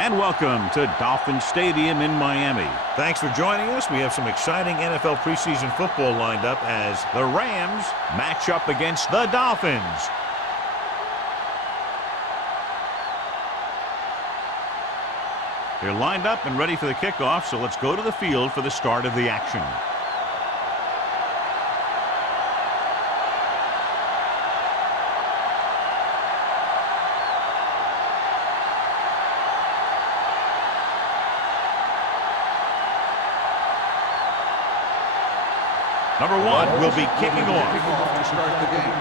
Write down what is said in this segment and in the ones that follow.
And welcome to Dolphin Stadium in Miami. Thanks for joining us. We have some exciting NFL preseason football lined up as the Rams match up against the Dolphins. They're lined up and ready for the kickoff, so let's go to the field for the start of the action. Number one will be kicking off. To start the game.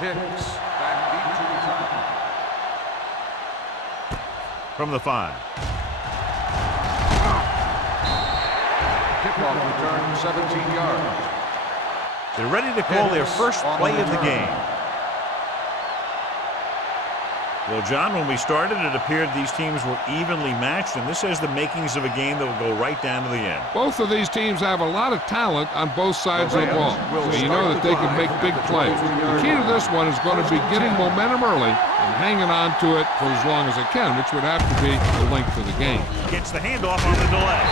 Hicks back into return. From the 5. Kickoff return 17 yards. They're ready to call their first play of the game. Well, John, when we started, it appeared these teams were evenly matched, and this has the makings of a game that will go right down to the end. Both of these teams have a lot of talent on both sides of the ball, so you know that they can make big plays. The key to this one is going to be getting momentum early and hanging on to it for as long as it can, which would have to be the length of the game. Gets the handoff on the delay.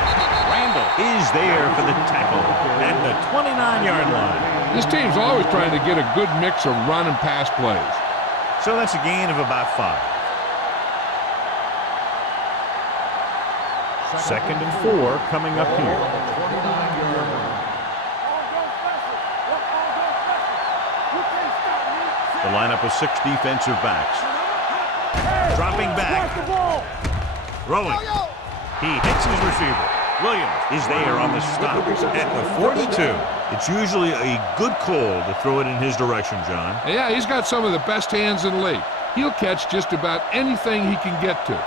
Randall is there for the tackle at the 29-yard line. This team's always trying to get a good mix of run and pass plays. So that's a gain of about 5. 2nd and 4 coming up here. The lineup of 6 defensive backs. Dropping back. Throwing. He hits his receiver. Williams is there on the stop at the 42. It's usually a good call to throw it in his direction, John. Yeah, he's got some of the best hands in the league. He'll catch just about anything he can get to.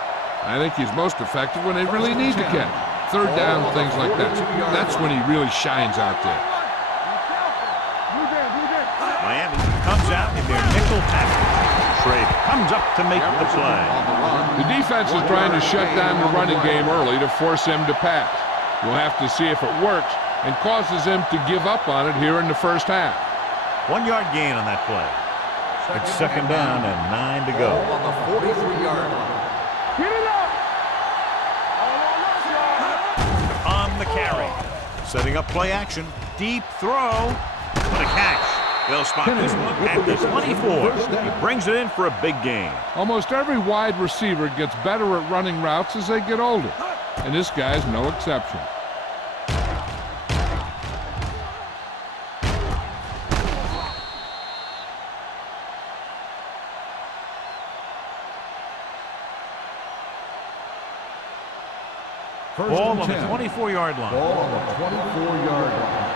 I think he's most effective when they really need to catch. 3rd down, things like that. That's when he really shines out there. Miami comes out in their nickel package. Trade comes up to make the play. The defense is trying to shut down the running game early to force him to pass. We'll have to see if it works and causes him to give up on it here in the first half. 1-yard gain on that play. It's 2nd down and 9 to go. On the 43-yard line. On the carry. Setting up play action. Deep throw. What a catch. They'll spot this one at the 24. He brings it in for a big gain. Almost every wide receiver gets better at running routes as they get older, and this guy's no exception. Ball on the 24-yard line. Ball on the 24-yard line.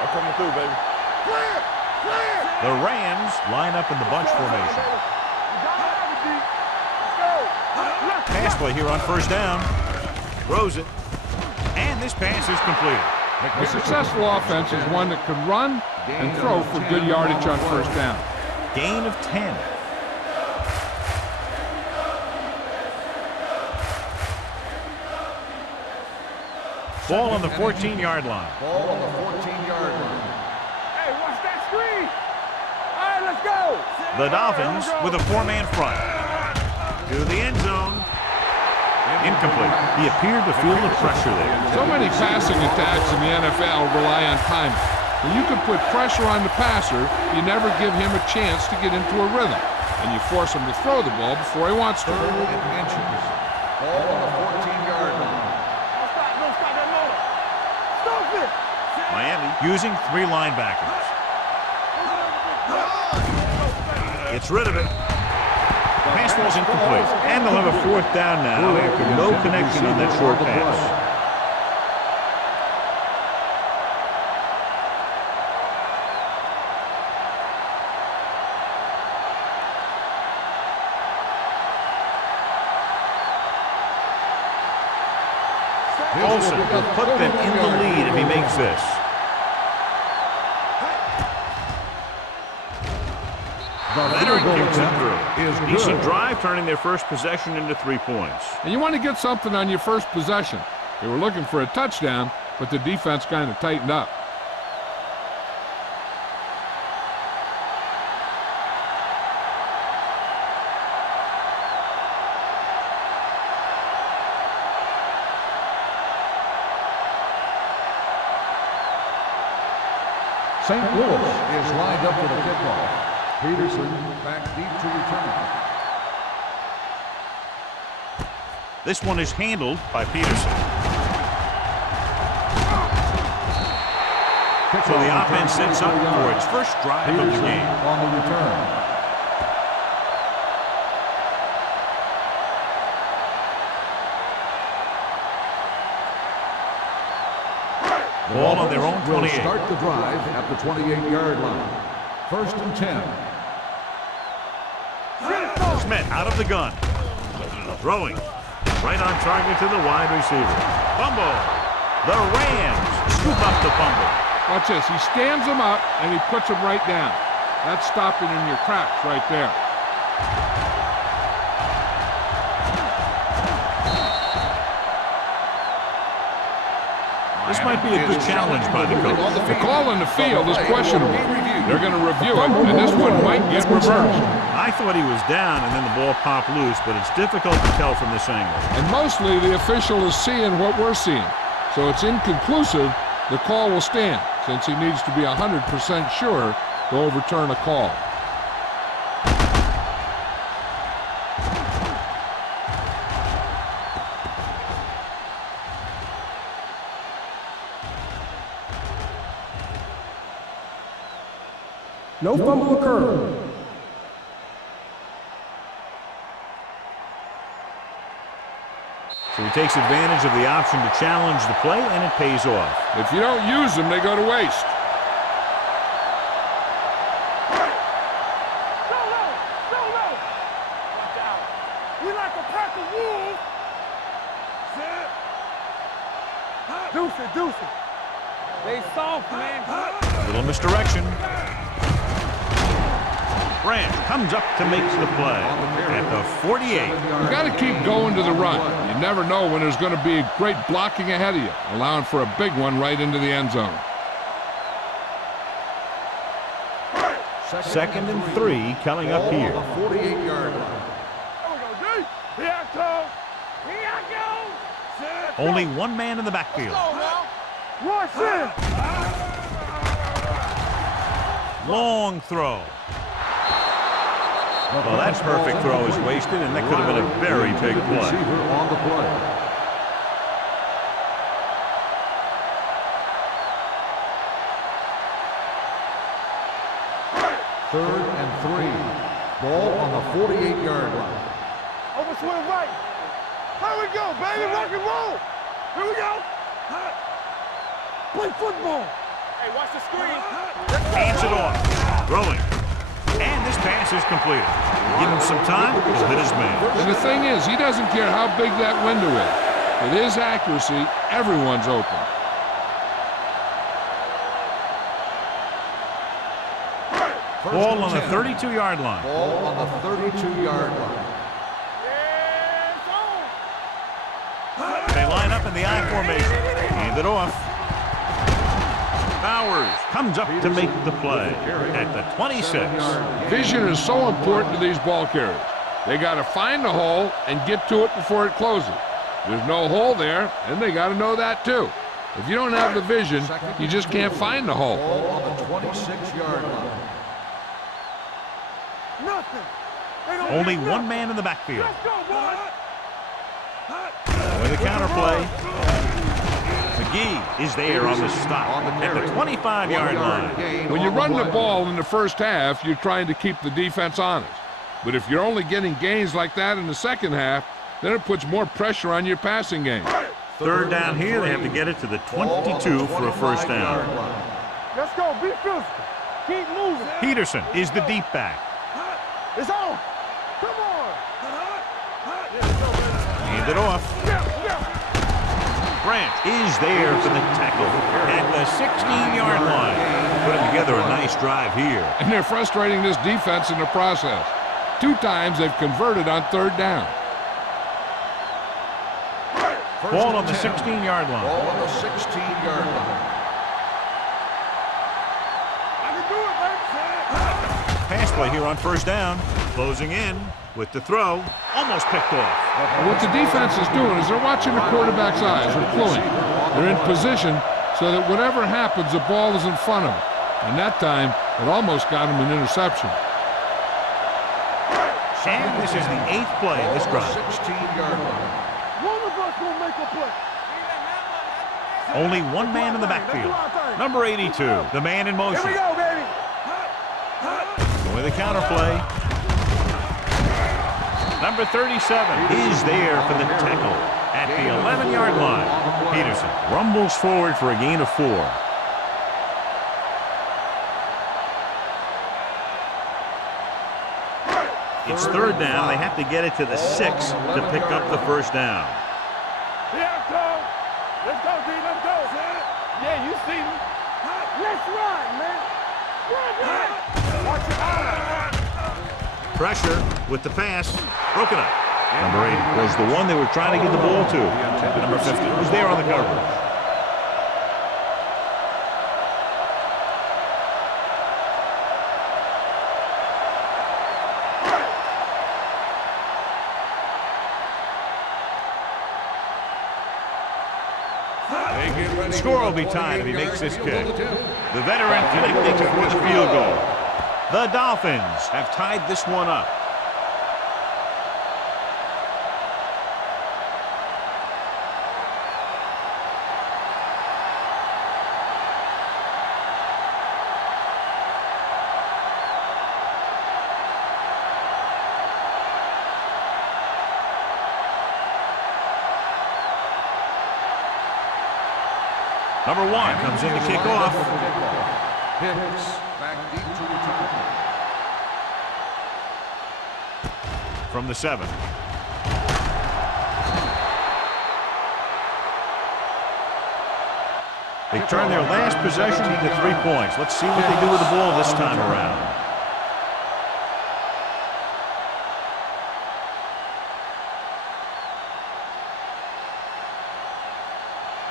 I'm coming through, baby. The Rams line up in the bunch formation. Pass play here on 1st down. Throws it. And this pass is completed. A successful offense is one that can run and throw for good yardage on 1st down. Gain of 10. Ball on the 14-yard line. Ball on the 14-yard line. Hey, watch that screen. All right, let's go. The Dolphins with a 4-man front. To the end zone. Incomplete. He appeared to feel the pressure there. So many passing attacks in the NFL rely on timing. When you can put pressure on the passer, you never give him a chance to get into a rhythm, and you force him to throw the ball before he wants to. 3rd and inches. Ball on the 14-yard line. No, stop that motor. Stop it. Miami using 3 linebackers. Gets rid of it. Pass ball's incomplete. And they'll have a 4th down now after no connection on that short pass. Olsen will put them in the lead if he makes this. Leonard kicks it through. Decent drive, turning their first possession into 3 points. And you want to get something on your first possession. They were looking for a touchdown, but the defense kind of tightened up. St. Louis is lined up for the kickoff. Peterson back deep to return. This one is handled by Peterson. So the offense sets up for its first drive of the game. On the return. Ball on their own 28. Will start the drive at the 28-yard line. 1st and 10. Smith out of the gun. Throwing. Right on target to the wide receiver. Fumble. The Rams scoop up the fumble. Watch this. He stands him up, and he puts him right down. That's stopping in your tracks right there. This might be a good challenge by the coach. The call in the field is questionable. They're going to review it, and this one might get reversed. I thought he was down, and then the ball popped loose, but it's difficult to tell from this angle. And mostly the official is seeing what we're seeing. So it's inconclusive. The call will stand, since he needs to be 100% sure to overturn a call. No fumble occurred. So he takes advantage of the option to challenge the play, and it pays off. If you don't use them, they go to waste. Go low! Go low! Watch out. We like a pack of wolves. Deuce it, deuce it. They soft, man. Little misdirection. Grant comes up to make the play at the 48. You got to keep going to the run. You never know when there's going to be great blocking ahead of you, allowing for a big one right into the end zone. 2nd and 3 coming up here. 48-yard line. Here I go. Here I go. Only one man in the backfield. Rush in. Long throw. Well, that perfect throw is wasted, and that could have been a very big play. Receiver on the play. Third and 3. Ball on the 48-yard line. Over swing right. Here we go, baby. Rock and roll. Here we go. Play football. Hey, watch the screen. Hands it off. Throwing. And this pass is completed. Give him some time, he'll hit his man. And the thing is, he doesn't care how big that window is. With his accuracy, everyone's open. Ball on the 32-yard line. Ball on the 32-yard line. They line up in the I formation. Hand it off. Bowers comes up to make the play at the 26. Vision is so important to these ball carriers. They got to find the hole and get to it before it closes. There's no hole there, and they got to know that too. If you don't have the vision, you just can't find the hole. Ball on the 26-yard line. Nothing. Only one man in the backfield. Let's go, boys. With a counterplay. McGee is there on the stop at the 25-yard line. When you run the ball in the first half, you're trying to keep the defense honest. But if you're only getting gains like that in the second half, then it puts more pressure on your passing game. Third down here, they have to get it to the 22 for a first down. Let's go. Be physical. Keep moving. Peterson is the deep back. It's on. Come on. Hand it off. Grant is there for the tackle at the 16-yard line. Putting together a nice drive here. And they're frustrating this defense in the process. 2 times they've converted on third down. Ball on the 16-yard line. Ball on the 16-yard line. I can do it, baby. Pass play here on first down. Closing in with the throw. Almost picked off. What the defense is doing is they're watching the quarterback's eyes. They're pulling. They're in position so that whatever happens, the ball is in front of them. And that time, it almost got him an interception. And this is the 8th play of this drive. 16-yard line. One of us will make a play. Only one man in the backfield. Number 82, the man in motion. Here we go, baby. With a counter play. Number 37 is there for the tackle at the 11-yard line. Peterson rumbles forward for a gain of 4. It's 3rd down. They have to get it to the 6 to pick up the 1st down. Here it comes. Let's go, D. Let's go. Yeah, you see me. Let's run, man. Run. Watch your eyes. Pressure with the pass. Broken up. Number 80 was the one they were trying to get the ball to. Number 50 was there on the coverage. The score will be tied if he makes this kick. The veteran connecting for the field goal. The Dolphins have tied this one up. Number 1 comes in to kick off. Hicks back deep to return. From the 7. They turn their last possession into 3 points. Let's see what they do with the ball this time around.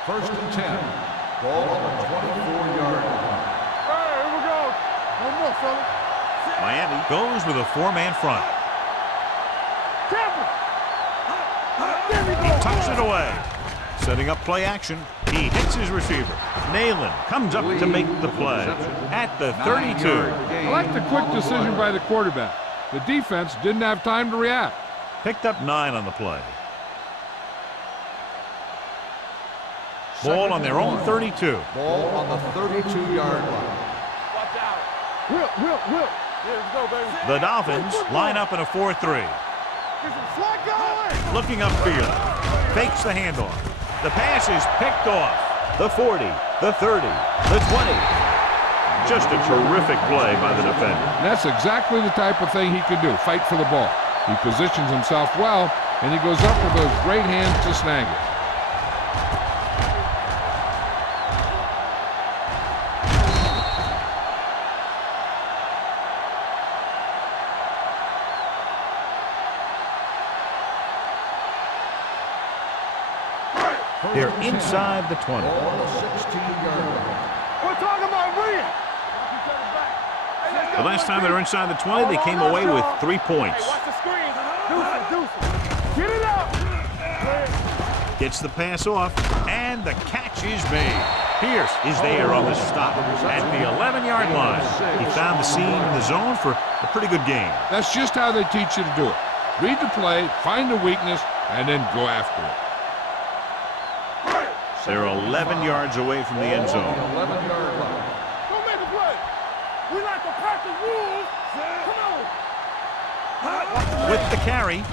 First and 10. Ball on the 24-yard line. Hey, here we go. One more, fella. Miami goes with a 4-man front. Tampa. There we He go. tucks it away. Setting up play action. He hits his receiver. Nalen comes up to make the play at the 32. I like the quick decision by the quarterback. The defense didn't have time to react. Picked up 9 on the play. Ball on their own 32. Ball on the 32-yard line. Watch out. Whip. Here we go, baby. The Dolphins line up in a 4-3. Get some slack going. Looking upfield. Fakes the handoff. The pass is picked off. The 40, the 30, the 20. Just a terrific play by the defender. That's exactly the type of thing he can do, fight for the ball. He positions himself well, and he goes up with those great hands to snag it. They're inside the 20. Ball on the 16-yard line. We're talking about Williams. The last time they were inside the 20, they came away with 3 points. Watch the screen. Deuce. Get it up. Gets the pass off, and the catch is made. Pierce is there on the stop at the 11-yard line. He found the seam in the zone for a pretty good game. That's just how they teach you to do it. Read the play, find the weakness, and then go after it. They're 11 yards away from the end zone. 11-yard line. Go make a play. We like to practice rules. Come on. With the carry,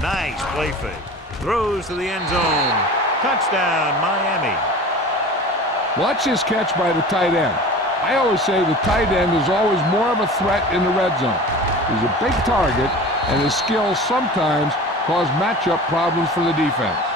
nice play fake. Throws to the end zone. Touchdown, Miami. Watch his catch by the tight end. I always say the tight end is always more of a threat in the red zone. He's a big target, and his skills sometimes cause matchup problems for the defense.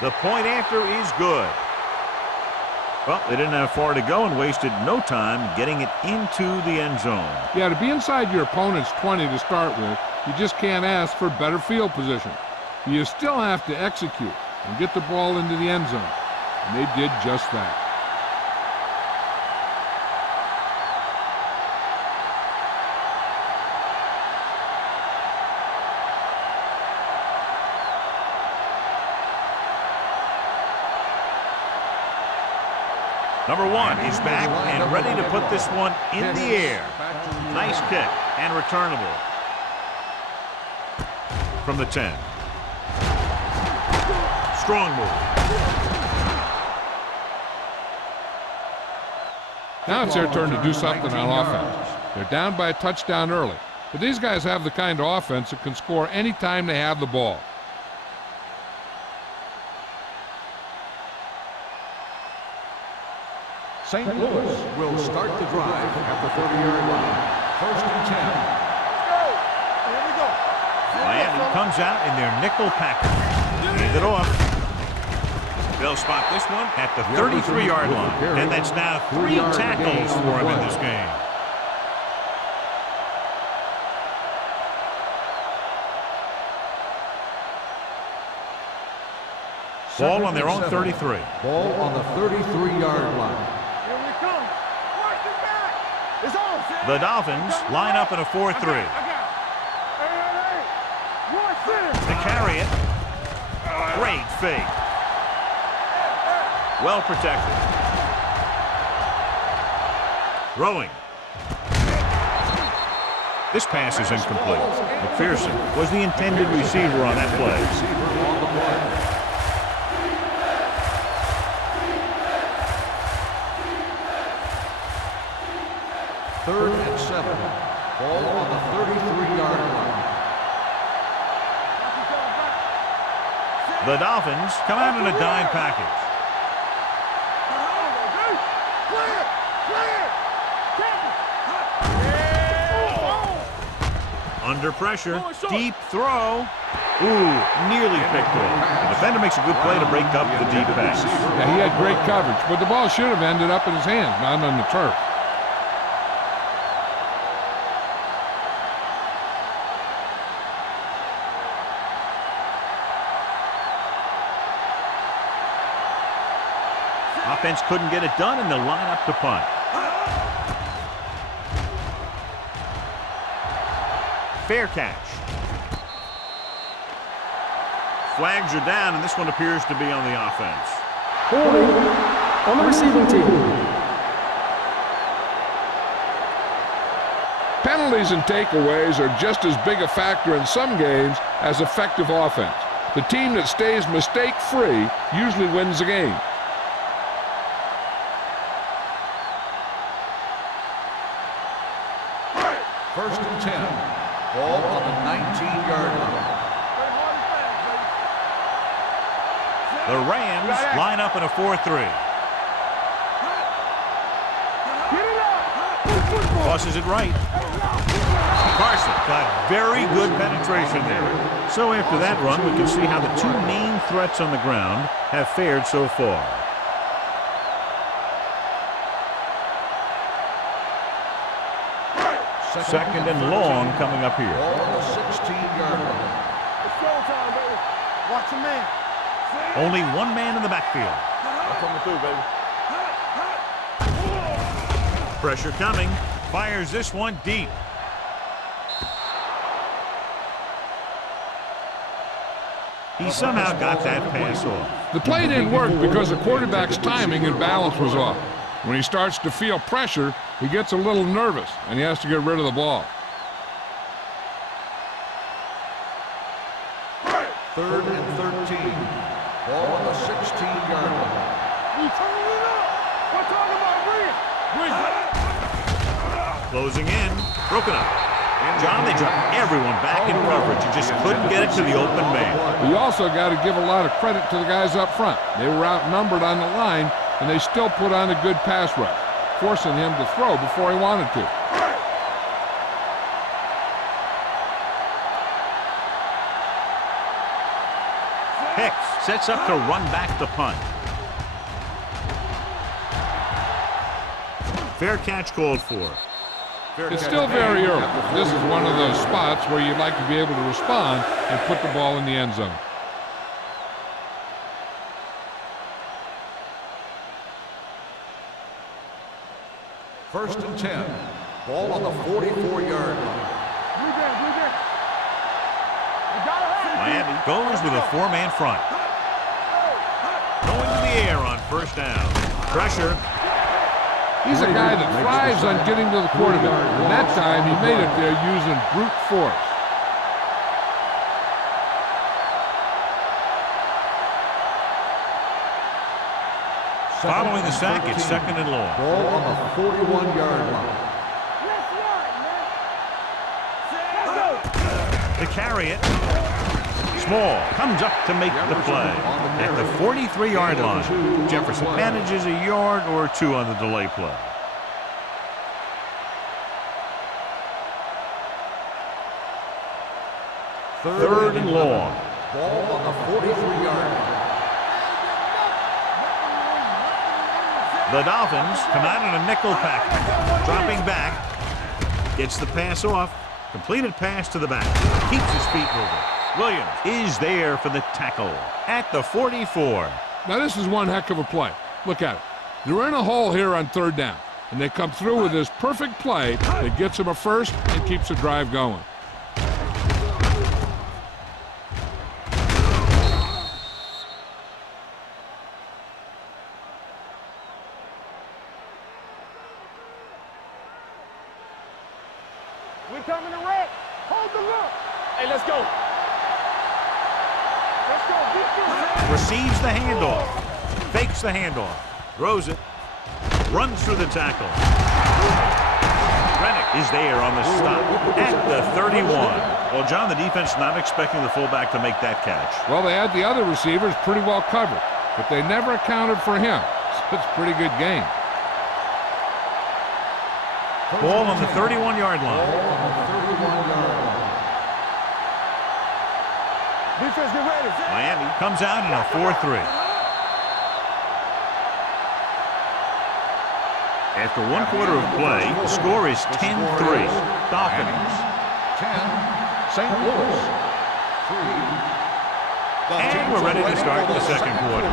The point after is good. Well, they didn't have far to go and wasted no time getting it into the end zone. Yeah, to be inside your opponent's 20 to start with, you just can't ask for better field position. You still have to execute. and get the ball into the end zone. And they did just that. Number 1 is back and ready to put this one in the air. Nice kick and returnable. From the 10. Strong move. Now it's their turn to do something on offense. They're down by a touchdown early. But these guys have the kind of offense that can score any time they have the ball. St. Louis will start the drive at the 30-yard line. 1st and 10. Let's go. Here we go. Miami comes out in their nickel package. Hand it off. They'll spot this one at the 33-yard line. And that's now 3 tackles for him in this game. Ball on their own 33. Ball on the 33-yard line. Here we come. Watch it back. It's on. The Dolphins line up in a 4-3. I got it. Hey. Watch this. They carry it. Great fake. Well protected. Throwing. This pass is incomplete. McPherson was the intended receiver on that play. 3rd and 7. Ball on the 33-yard line. The Dolphins come out in a dime package. Under pressure, deep throw. Ooh, nearly picked off. The defender makes a good play to break up the deep pass. Yeah, he had great coverage, but the ball should have ended up in his hands, not on the turf. Offense couldn't get it done, and they'll line up to punt. Fair catch. Flags are down, and this one appears to be on the offense. Holding on the receiving team. Penalties and takeaways are just as big a factor in some games as effective offense. The team that stays mistake-free usually wins the game. 1st and 10. Ball on the 19-yard line. The Rams line up in a 4-3. Tosses it right. Carson got very good penetration there. So after that run, we can see how the 2 main threats on the ground have fared so far. Second and long coming up here. Ball on the 16-yard line. It's showtime, baby. Watch your man. Only 1 man in the backfield. I'm coming through, baby. Pressure coming. Fires this one deep. He somehow got that pass off. The play didn't work because the quarterback's timing and balance was off. When he starts to feel pressure, he gets a little nervous, and he has to get rid of the ball. 3rd and 13. Ball on the 16-yard line. We turning it up. We're talking about bring. Closing in. Broken up. John, they dropped everyone back in coverage and just couldn't get it to the open man. You also got to give a lot of credit to the guys up front. They were outnumbered on the line, and they still put on a good pass rush, forcing him to throw before he wanted to. Hicks sets up to run back the punt. Fair catch called for. It's still very early. This is one of those spots where you'd like to be able to respond and put the ball in the end zone. First and 10. Ball on the 44-yard line. Miami goes with a four-man front. Going to the air on first down. Pressure. He's a guy that thrives on getting to the quarterback. And that time he made it there using brute force. Following the sack, it's second and long. Ball on the 41-yard line. To carry it. Small comes up to make the play. At the 43-yard line, Jefferson manages a yard or two on the delay play. Third and long. Ball on the 43-yard line. The Dolphins come out in a nickel package. Dropping back. Gets the pass off. Completed pass to the back. Keeps his feet moving. Williams is there for the tackle at the 44. Now this is one heck of a play. Look at it. They're in a hole here on third down, and they come through with this perfect play that gets them a first and keeps the drive going. We're coming to wreck. Hold the look. Hey, let's go. Let's go. Receives the handoff. Fakes the handoff. Throws it. Runs through the tackle. Rennick is there on the stop at the 31. Well, John, the defense not expecting the fullback to make that catch. Well, they had the other receivers pretty well covered, but they never accounted for him. So it's a pretty good game. Ball on the 31-yard line. Defense, get ready. Miami comes out in a 4-3. After one quarter of play, the score is 10-3. Dolphins. 10, St. Louis. 3. And we're ready to start the second quarter.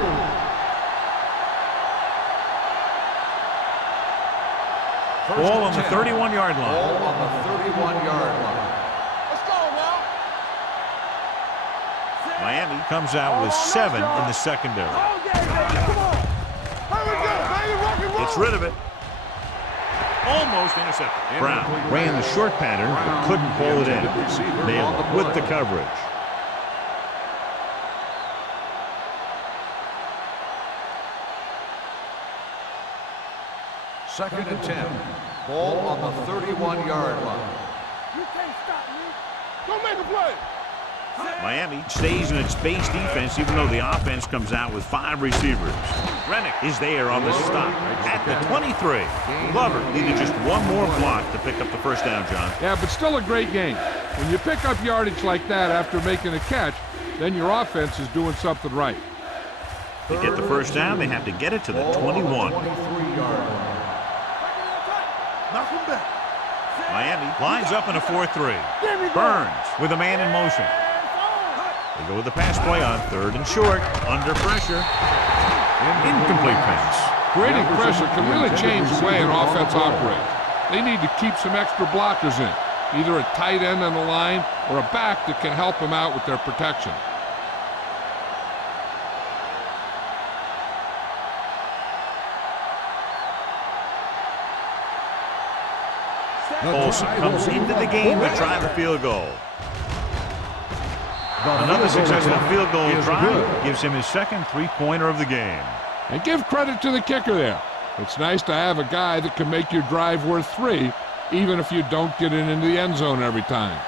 Ball on the 31-yard line. Ball on the 31-yard line. Let's go now. Miami comes out with 7 in the secondary. All game, baby. Come on. Hurry up, baby. Rock and roll. Gets rid of it. Almost intercepted. Brown ran the short pattern, but couldn't pull it in. Nailed it with the coverage. Second and 10. Ball on the 31-yard line. You can't stop me. Go make a play. Miami stays in its base defense, even though the offense comes out with 5 receivers. Rennick is there on the stop at the 23. Glover needed just one more block to pick up the first down, John. Yeah, but still a great game. When you pick up yardage like that after making a catch, then your offense is doing something right. To get the first down, they have to get it to the 21. 23-yard line. Knock him back. Miami lines up in a 4-3. Burns with a man in motion. They go with the pass play on third and short. Under pressure. Incomplete pass. Creating pressure can really change the way an offense operates. They need to keep some extra blockers in, either a tight end on the line or a back that can help them out with their protection. Olsen comes into the game to try the field goal. Another successful field goal drive gives him his second three-pointer of the game. And give credit to the kicker there. It's nice to have a guy that can make your drive worth 3, even if you don't get it into the end zone every time.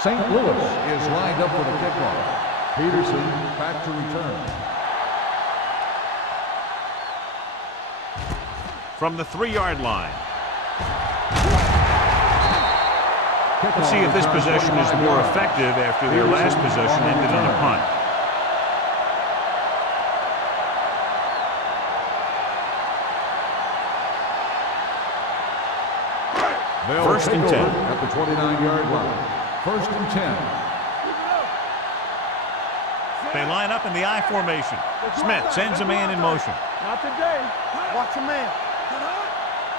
St. Louis is lined up for the kickoff. Peterson back to return. From the 3-yard line. Let's see if this possession is more effective after their last possession ended on a punt. They'll First take and over 10. at the 29-yard line. First and 10. They line up in the I formation. Smith sends a man in motion. Not today. Watch a man.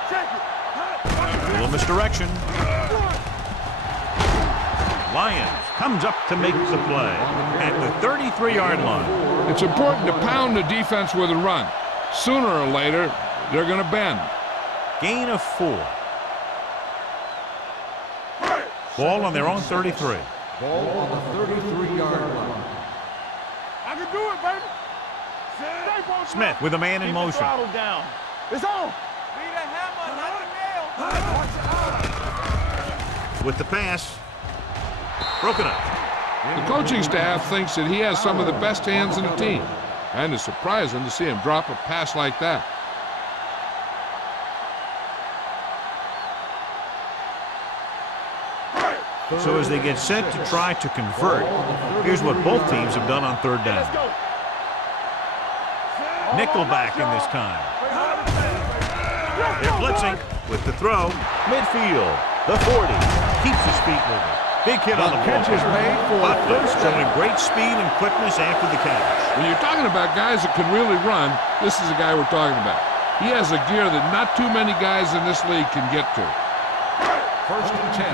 Check it. Little misdirection. Lyons comes up to make the play at the 33-yard line. It's important to pound the defense with a run. Sooner or later, they're going to bend. Gain of 4. Ball on their own 33. Ball on the 33-yard line. I can do it, baby. Smith with a man in motion. Throttle down. It's on. Be the hammer, not the nail. With the pass. Broken up. The coaching staff thinks that he has some of the best hands in the team. And it's surprising to see him drop a pass like that. So as they get set to try to convert, here's what both teams have done on third down. Nickelback in this time. They're blitzing with the throw. Midfield. The 40. Keeps his feet moving. Big hit on the catch is made for Butler first showing down. great speed and quickness after the catch. When you're talking about guys that can really run, this is the guy we're talking about. He has a gear that not too many guys in this league can get to. First and 10.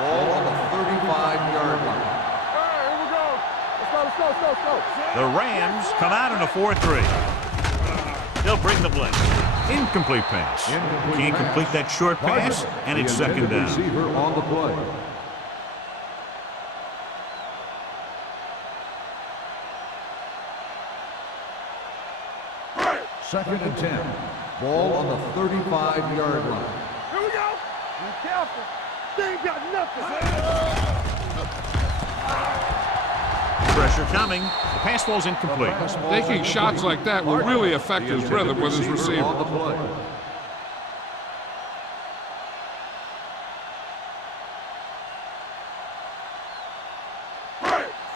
Ball on the 35-yard line. Here we go. Let's go. The Rams come out in a 4-3. They'll bring the blitz. Incomplete pass. Can't complete that short pass, and it's second down. Receiver on the play. Second and 10. Ball on the 35-yard line. Here we go. Be careful. They ain't got nothing. Pressure coming. The pass ball's incomplete. Taking shots like that will really affect his rhythm with his On the receiver. play.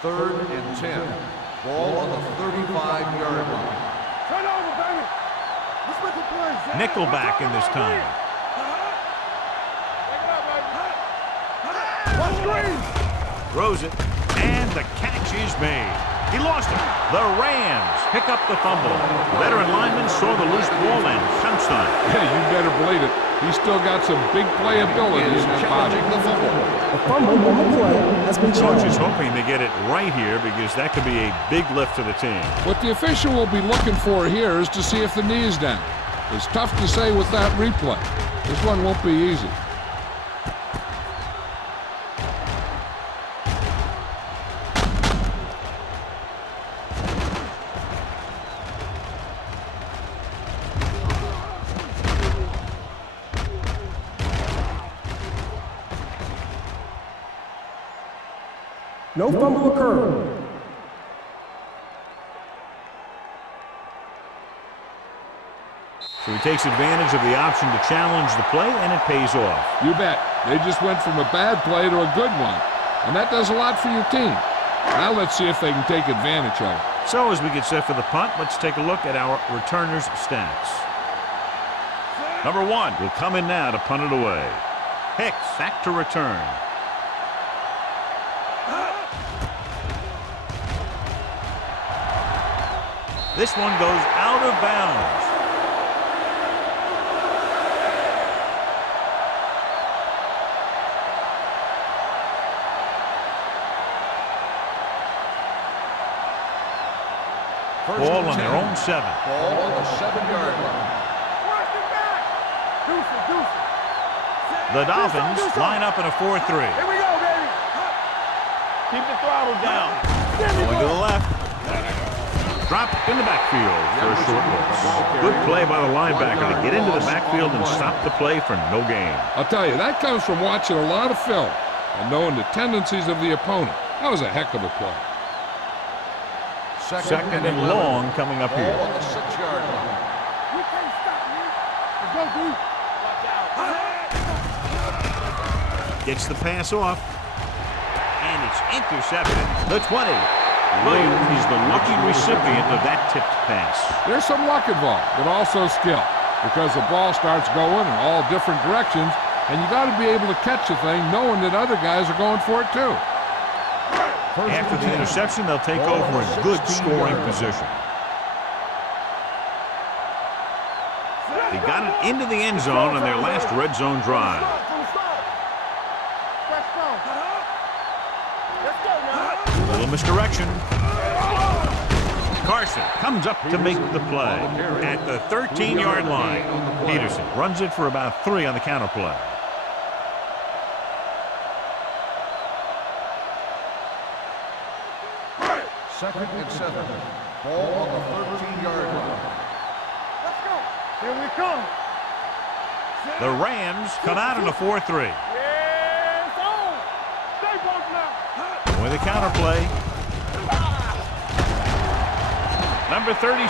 Third and 10. Ball on the 35-yard line. Turn over, baby. Let's make a play. Nickelback in this time. Watch screen. Throws it, and the catch is made. He lost it. The Rams pick up the fumble. Veteran lineman saw the loose ball and pounced on it. Yeah, you better believe it. He's still got some big playability in his body. Challenging the fumble. The fumble on the play has been Coach is challenged. hoping to get it right here because that could be a big lift for the team. What the official will be looking for here is to see if the knee is down. It's tough to say with that replay. This one won't be easy. No fumble occurred. So he takes advantage of the option to challenge the play, and it pays off. You bet. They just went from a bad play to a good one. And that does a lot for your team. Now let's see if they can take advantage of it. So as we get set for the punt, let's take a look at our returners' stats. Number 1 will come in now to punt it away. Hicks back to return. This one goes out of bounds. Ball on their own 7. Ball on the 7-yard line. Work it back. Deuce it. The Dolphins line up in a 4-3. Here we go, baby. Keep the throttle down. Going to the left. Drop in the backfield for a short loss. Good play by the linebacker to get into the backfield and stop the play for no gain. I'll tell you, that comes from watching a lot of film and knowing the tendencies of the opponent. That was a heck of a play. Second and long coming up Ball here. on the 6-yard line. You can't stop me. Let's go, dude. Watch out. Gets the pass off. And it's intercepted. The 20. Williams is the lucky recipient of that tipped pass. There's some luck involved, but also skill. Because the ball starts going in all different directions, And you got to be able to catch the thing knowing that other guys are going for it too. After the interception, they'll take over in good scoring position. They got it into the end zone on their last red zone drive. A little misdirection. Carson comes up to make the play at the 13-yard line. Peterson runs it for about 3 on the counter play. Second and 7. Ball on the 13-yard line. Let's go. Here we come. The Rams come out in a 4-3. Yeah, it's on. Stay both now. With a counter play. Number 37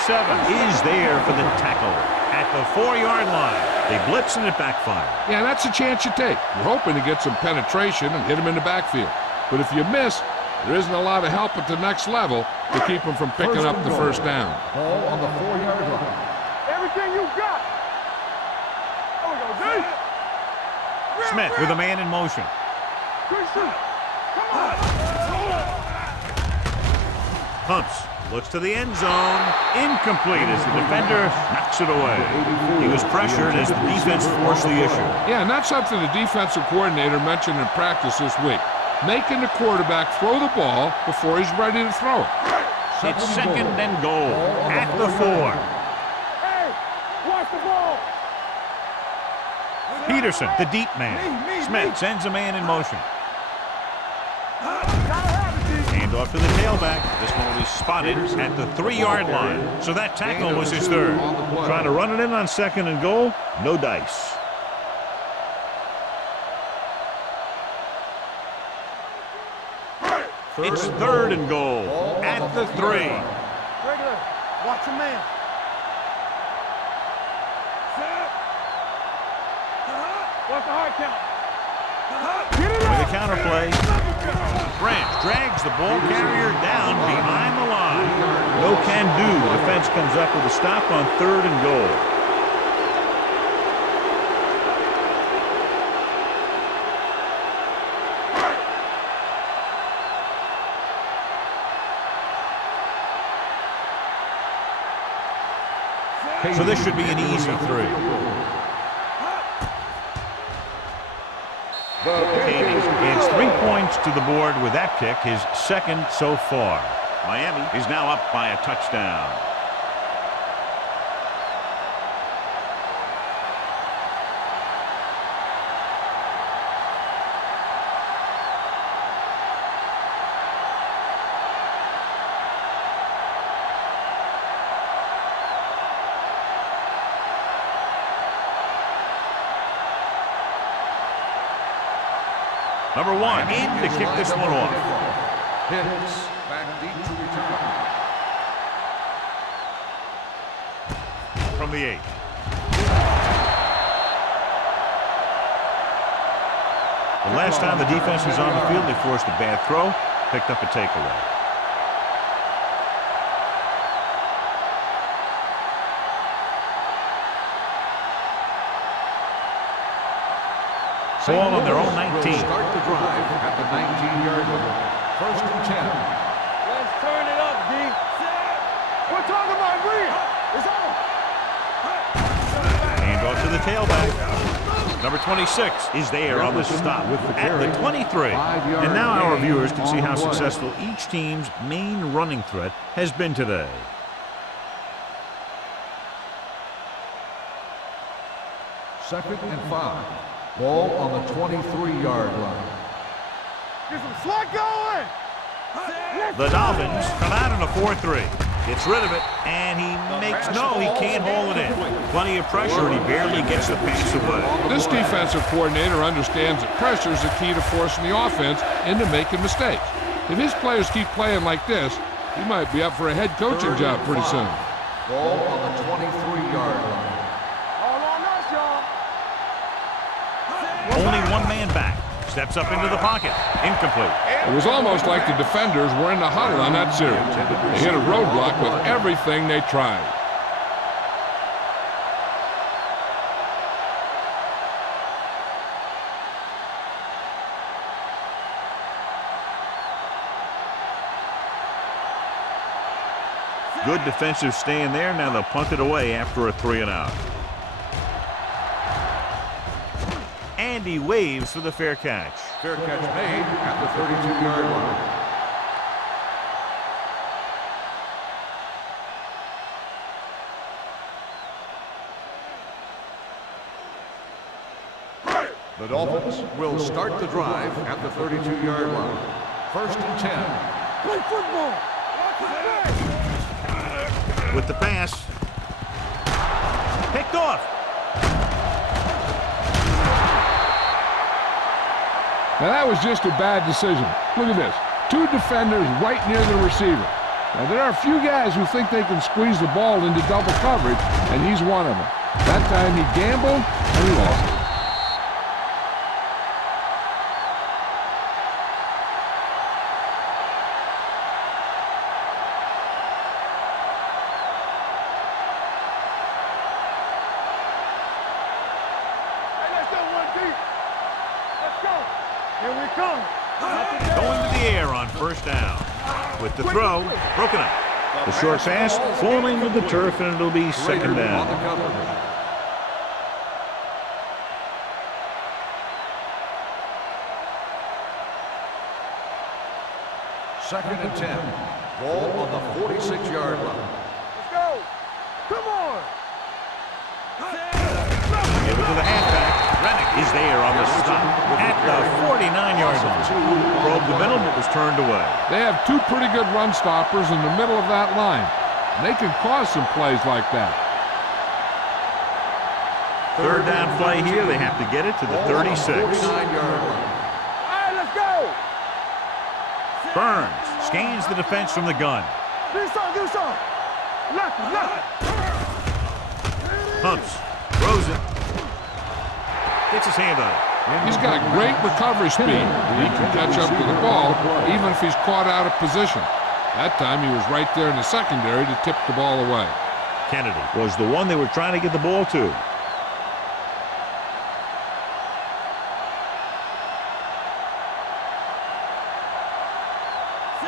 is there for the tackle at the 4-yard line. They blitz and it backfires. Yeah, that's a chance you take. You're hoping to get some penetration and hit him in the backfield. But if you miss, there isn't a lot of help at the next level to keep him from picking up the first down. Ball on the 4-yard line. Everything you got. Oh, we go, D. Smith with a man in motion. Christian, come on. Pumps. Looks to the end zone. Incomplete as the defender knocks it away. He was pressured as the defense forced the issue. Yeah, and that's something the defensive coordinator mentioned in practice this week. Making the quarterback throw the ball before he's ready to throw it. It's second and goal at the 4. Hey, watch the ball. Peterson, the deep man. Smith sends a man in motion. Hand off to the tailback. This one will be spotted at the 3-yard line. So that tackle was his third. Trying to run it in on second and goal. No dice. It's third and goal at the 3. Regular, watch your man. What's the hard count? With a counter play. Branch drags the ball carrier down behind the line. No can do. The defense comes up with a stop on third and goal. So this should be an easy 3. Davies adds 3 points to the board with that kick, his second so far. Miami is now up by a touchdown. Number 1 in to kick this one off. Hits back deep to return. From the 8. The last time the defense was on the field, they forced a bad throw, picked up a takeaway. Ball on their own 19. Start the drive at the 19-yard line. First and 10. Let's turn it up, D. We're talking about real. It's on. Hand off to the tailback. Number 26 is there on the stop at the 23. And now our viewers can see how successful each team's main running threat has been today. Second and 5. Ball on the 23-yard line. Get some slug going. The Dolphins come out in a 4-3. Gets rid of it, and he makes he can't hold it in. Plenty of pressure, and he barely gets the pass away. This defensive coordinator understands that pressure is the key to forcing the offense into making mistakes. If his players keep playing like this, he might be up for a head coaching job pretty soon. Ball on the 23-yard line. All on us, y'all. Only one man back. Steps up into the pocket. Incomplete. It was almost like the defenders were in the huddle on that series. They hit a roadblock with everything they tried. Good defensive stand there. Now they'll punt it away after a 3-and-out. And he waves for the fair catch. Fair catch made at the 32-yard line. The Dolphins will start the drive at the 32-yard line. 1st and 10. Play football. With the pass. Picked off. Now that was just a bad decision. Look at this. 2 defenders right near the receiver. Now there are a few guys who think they can squeeze the ball into double coverage, and he's one of them. That time he gambled, and he lost it. Going to the air on 1st down. With the throw, broken up. The short pass falling to the turf, and it'll be 2nd down. 2nd and 10. Ball on the 46-yard line. Let's go. Come on. Give it to the halfback. Rennick is there on the stop at the 49-yard line. Probed the middle, but was turned away. They have 2 pretty good run stoppers in the middle of that line, and they can cause some plays like that. 3rd down play here. They have to get it to the 36. 49-yard line. All right, let's go. Burns scans the defense from the gun. Do something. Left. Humps. Throws it. Gets his hand on it. He's got great recovery speed. He can catch up to the ball even if he's caught out of position. That time he was right there in the secondary to tip the ball away. Kennedy was the one they were trying to get the ball to.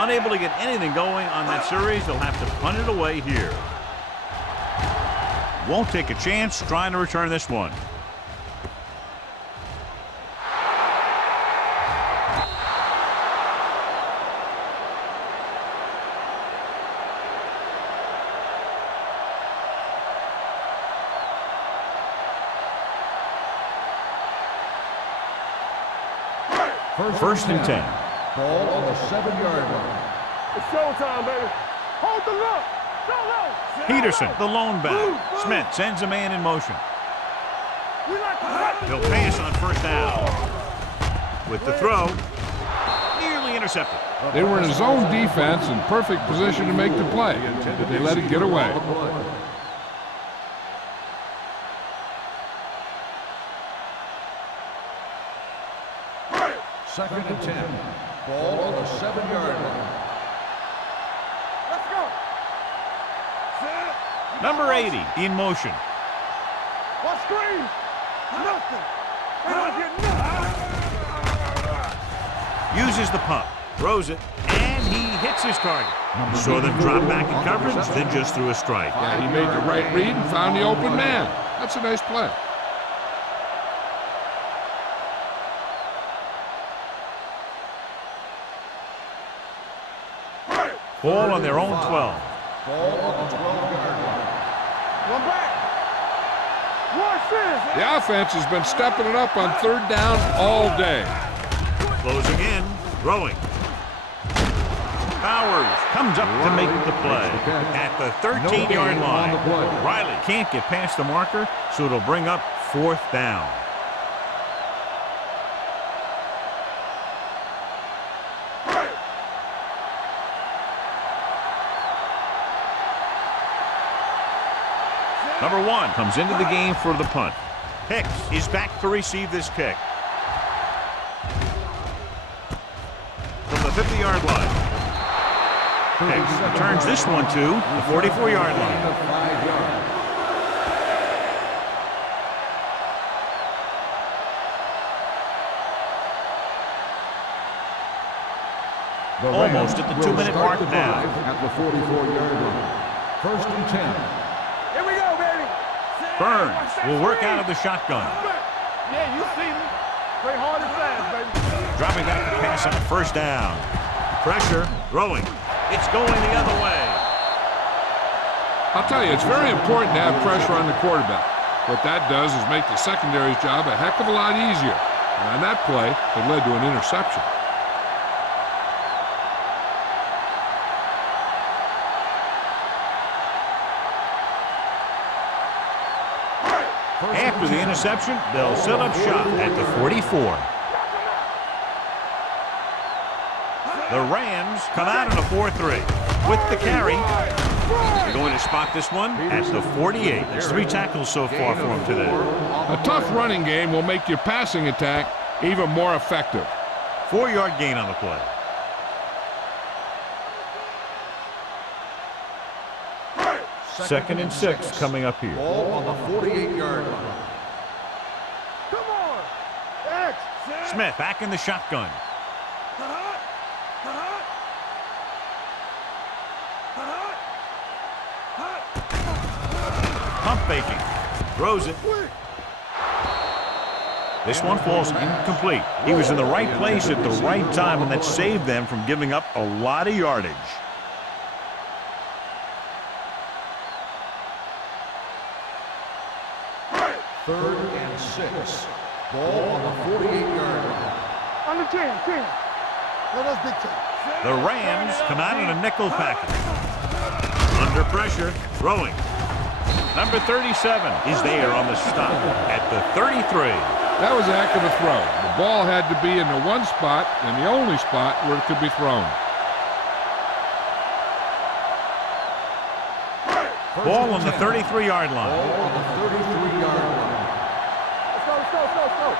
Unable to get anything going on that series, they'll have to punt it away here. Won't take a chance trying to return this one. First and 10. Ball on the 7-yard line. It's showtime, baby. Hold the look. Peterson, the lone back. Smith sends a man in motion. We like to run. He'll pass on 1st down. With the throw, nearly intercepted. They were in a zone defense in perfect position to make the play, but they let it get away. 2nd and 10. Ball on the 7-yard line. Let's go. Number 80 in motion. What screen? Nothing. They don't get nothing. Uses the pump. Throws it. And he hits his target. Saw them drop back in coverage, then just threw a strike. Yeah, he made the right read and found the open man. That's a nice play. Ball on their own 12. Ball on the 12-yard line. One back. Watch this. The offense has been stepping it up on 3rd down all day. Closing in. Throwing. Bowers comes up to make the play at the 13-yard line. Riley can't get past the marker, so it'll bring up 4th down. Number 1 comes into the game for the punt. Hicks is back to receive this kick. From the 50-yard line. Hicks returns this one to the 44-yard line. Almost at the 2-minute mark now. At the 44-yard line. First and 10. Here we go, baby. Burns will work out of the shotgun. Yeah, you see me. Play hard and fast, baby. Dropping back to pass on first down. Pressure, throwing. It's going the other way. I'll tell you, it's very important to have pressure on the quarterback. What that does is make the secondary's job a heck of a lot easier. And on that play, it led to an interception. After the interception, they'll set up shop at the 44. The Rams come out in a 4-3. With the carry, they're going to spot this one at the 48. There's 3 tackles so far for him today. A tough running game will make your passing attack even more effective. 4-yard gain on the play. Second and 6 coming up here. Ball on the 48-yard line. Come on. X. Smith back in the shotgun. Pump faking. Throws it. This one falls incomplete. He was in the right place at the right time, and that saved them from giving up a lot of yardage. Third and 6. Ball on the 48-yard line. On the 10. No, that's big 10. The Rams come out in a nickel package. Under pressure, throwing. Number 37 is there on the stop at the 33. That was a heck of a throw. The ball had to be in the one spot and the only spot where it could be thrown. Ball on the 33-yard line. Ball on the 33-yard line. Let's go. All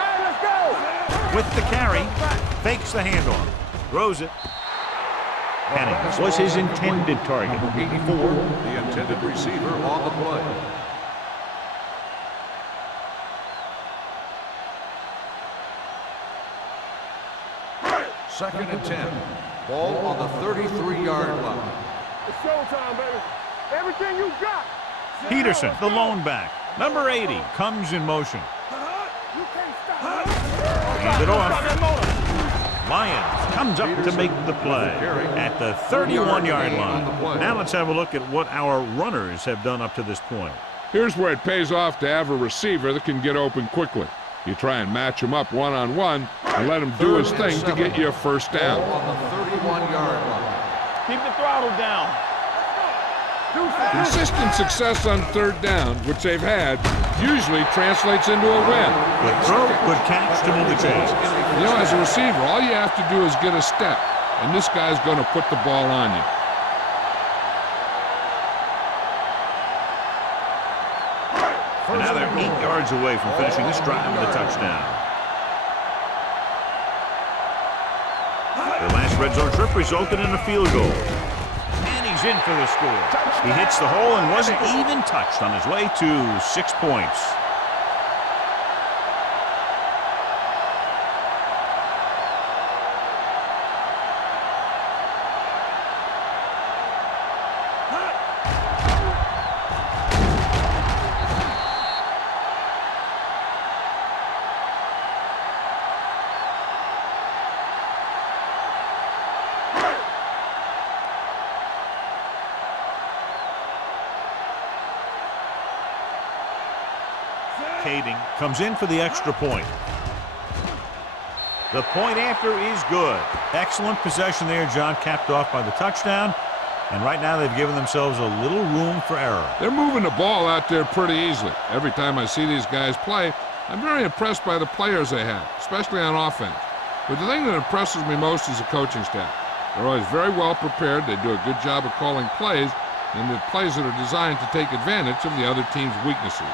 right, let's go. With the carry, fakes the handoff, throws it. Penning was his intended target. Number 84, the intended receiver on the play. Second and 10. Ball on the 33-yard line. It's showtime, baby. Everything you got. Peterson, the lone back. Number 80 comes in motion. You can't stop. Hands it off. Lyons comes up to make the play at the 31-yard line. Now let's have a look at what our runners have done up to this point. Here's where it pays off to have a receiver that can get open quickly. You try and match him up one-on-one and let him do his thing to get you a first down. Ball on the 31-yard line. Keep the throttle down. Consistent success on third down, which they've had, usually translates into a win. Good throw, good catch to move the chains. You know, as a receiver, all you have to do is get a step, and this guy's going to put the ball on you. And now they're 8 yards away from finishing this drive with a touchdown. The last red zone trip resulted in a field goal. And he's in for the score. He hits the hole and wasn't even touched on his way to 6 points. Kading comes in for the extra point. The point after is good. Excellent possession there, John, capped off by the touchdown. And right now they've given themselves a little room for error. They're moving the ball out there pretty easily. Every time I see these guys play, I'm very impressed by the players they have, especially on offense. But the thing that impresses me most is the coaching staff. They're always very well prepared. They do a good job of calling plays, and the plays that are designed to take advantage of the other team's weaknesses.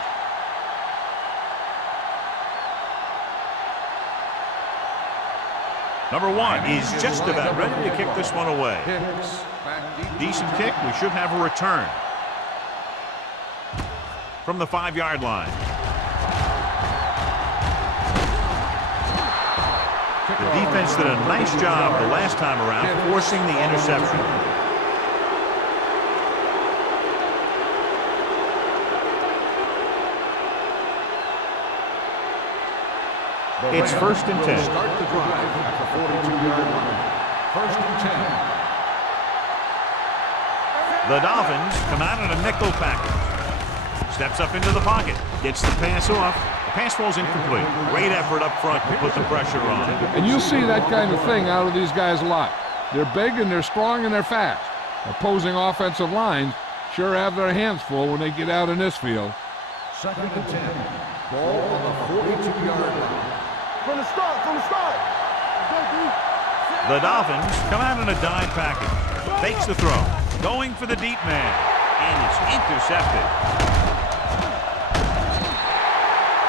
Number 1 is just about ready to kick this one away. Decent kick. We should have a return from the 5-yard line. The defense did a nice job the last time around forcing the interception. It's 1st and 10. Start the drive at the 42-yard line. 1st and 10. The Dolphins come out in a nickel package. Steps up into the pocket. Gets the pass off. The pass falls incomplete. Great effort up front to put the pressure on. And you'll see that kind of thing out of these guys a lot. They're big and they're strong and they're fast. Opposing offensive lines sure have their hands full when they get out in this field. 2nd and 10. Ball on the 42-yard line. From the start. The Dolphins come out in a dime package. Fakes the throw. Going for the deep man. And it's intercepted.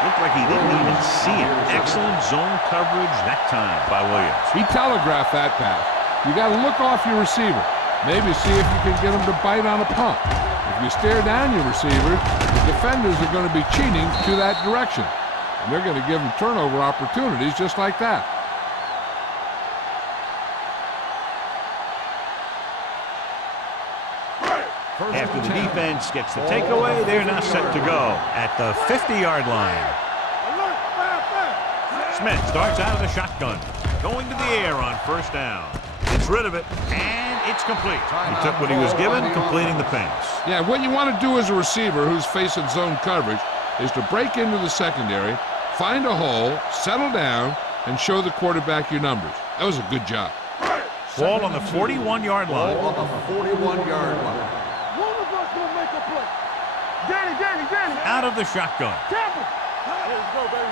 Looked like he didn't even see it. Excellent zone coverage that time by Williams. He telegraphed that pass. You got to look off your receiver. Maybe see if you can get him to bite on a pump. If you stare down your receiver, the defenders are going to be cheating to that direction. And they're going to give them turnover opportunities just like that. After the defense gets the takeaway, they're now set to go at the 50-yard line. Smith starts out of the shotgun. Going to the air on 1st down. Gets rid of it, and it's complete. He took what he was given, completing the pass. Yeah, what you want to do as a receiver who's facing zone coverage is to break into the secondary, find a hole, settle down, and show the quarterback your numbers. That was a good job. Ball on the 41-yard line. Ball on the 41-yard line. One of us gonna make a play. Danny. Out of the shotgun. Tampa. Let's go, baby.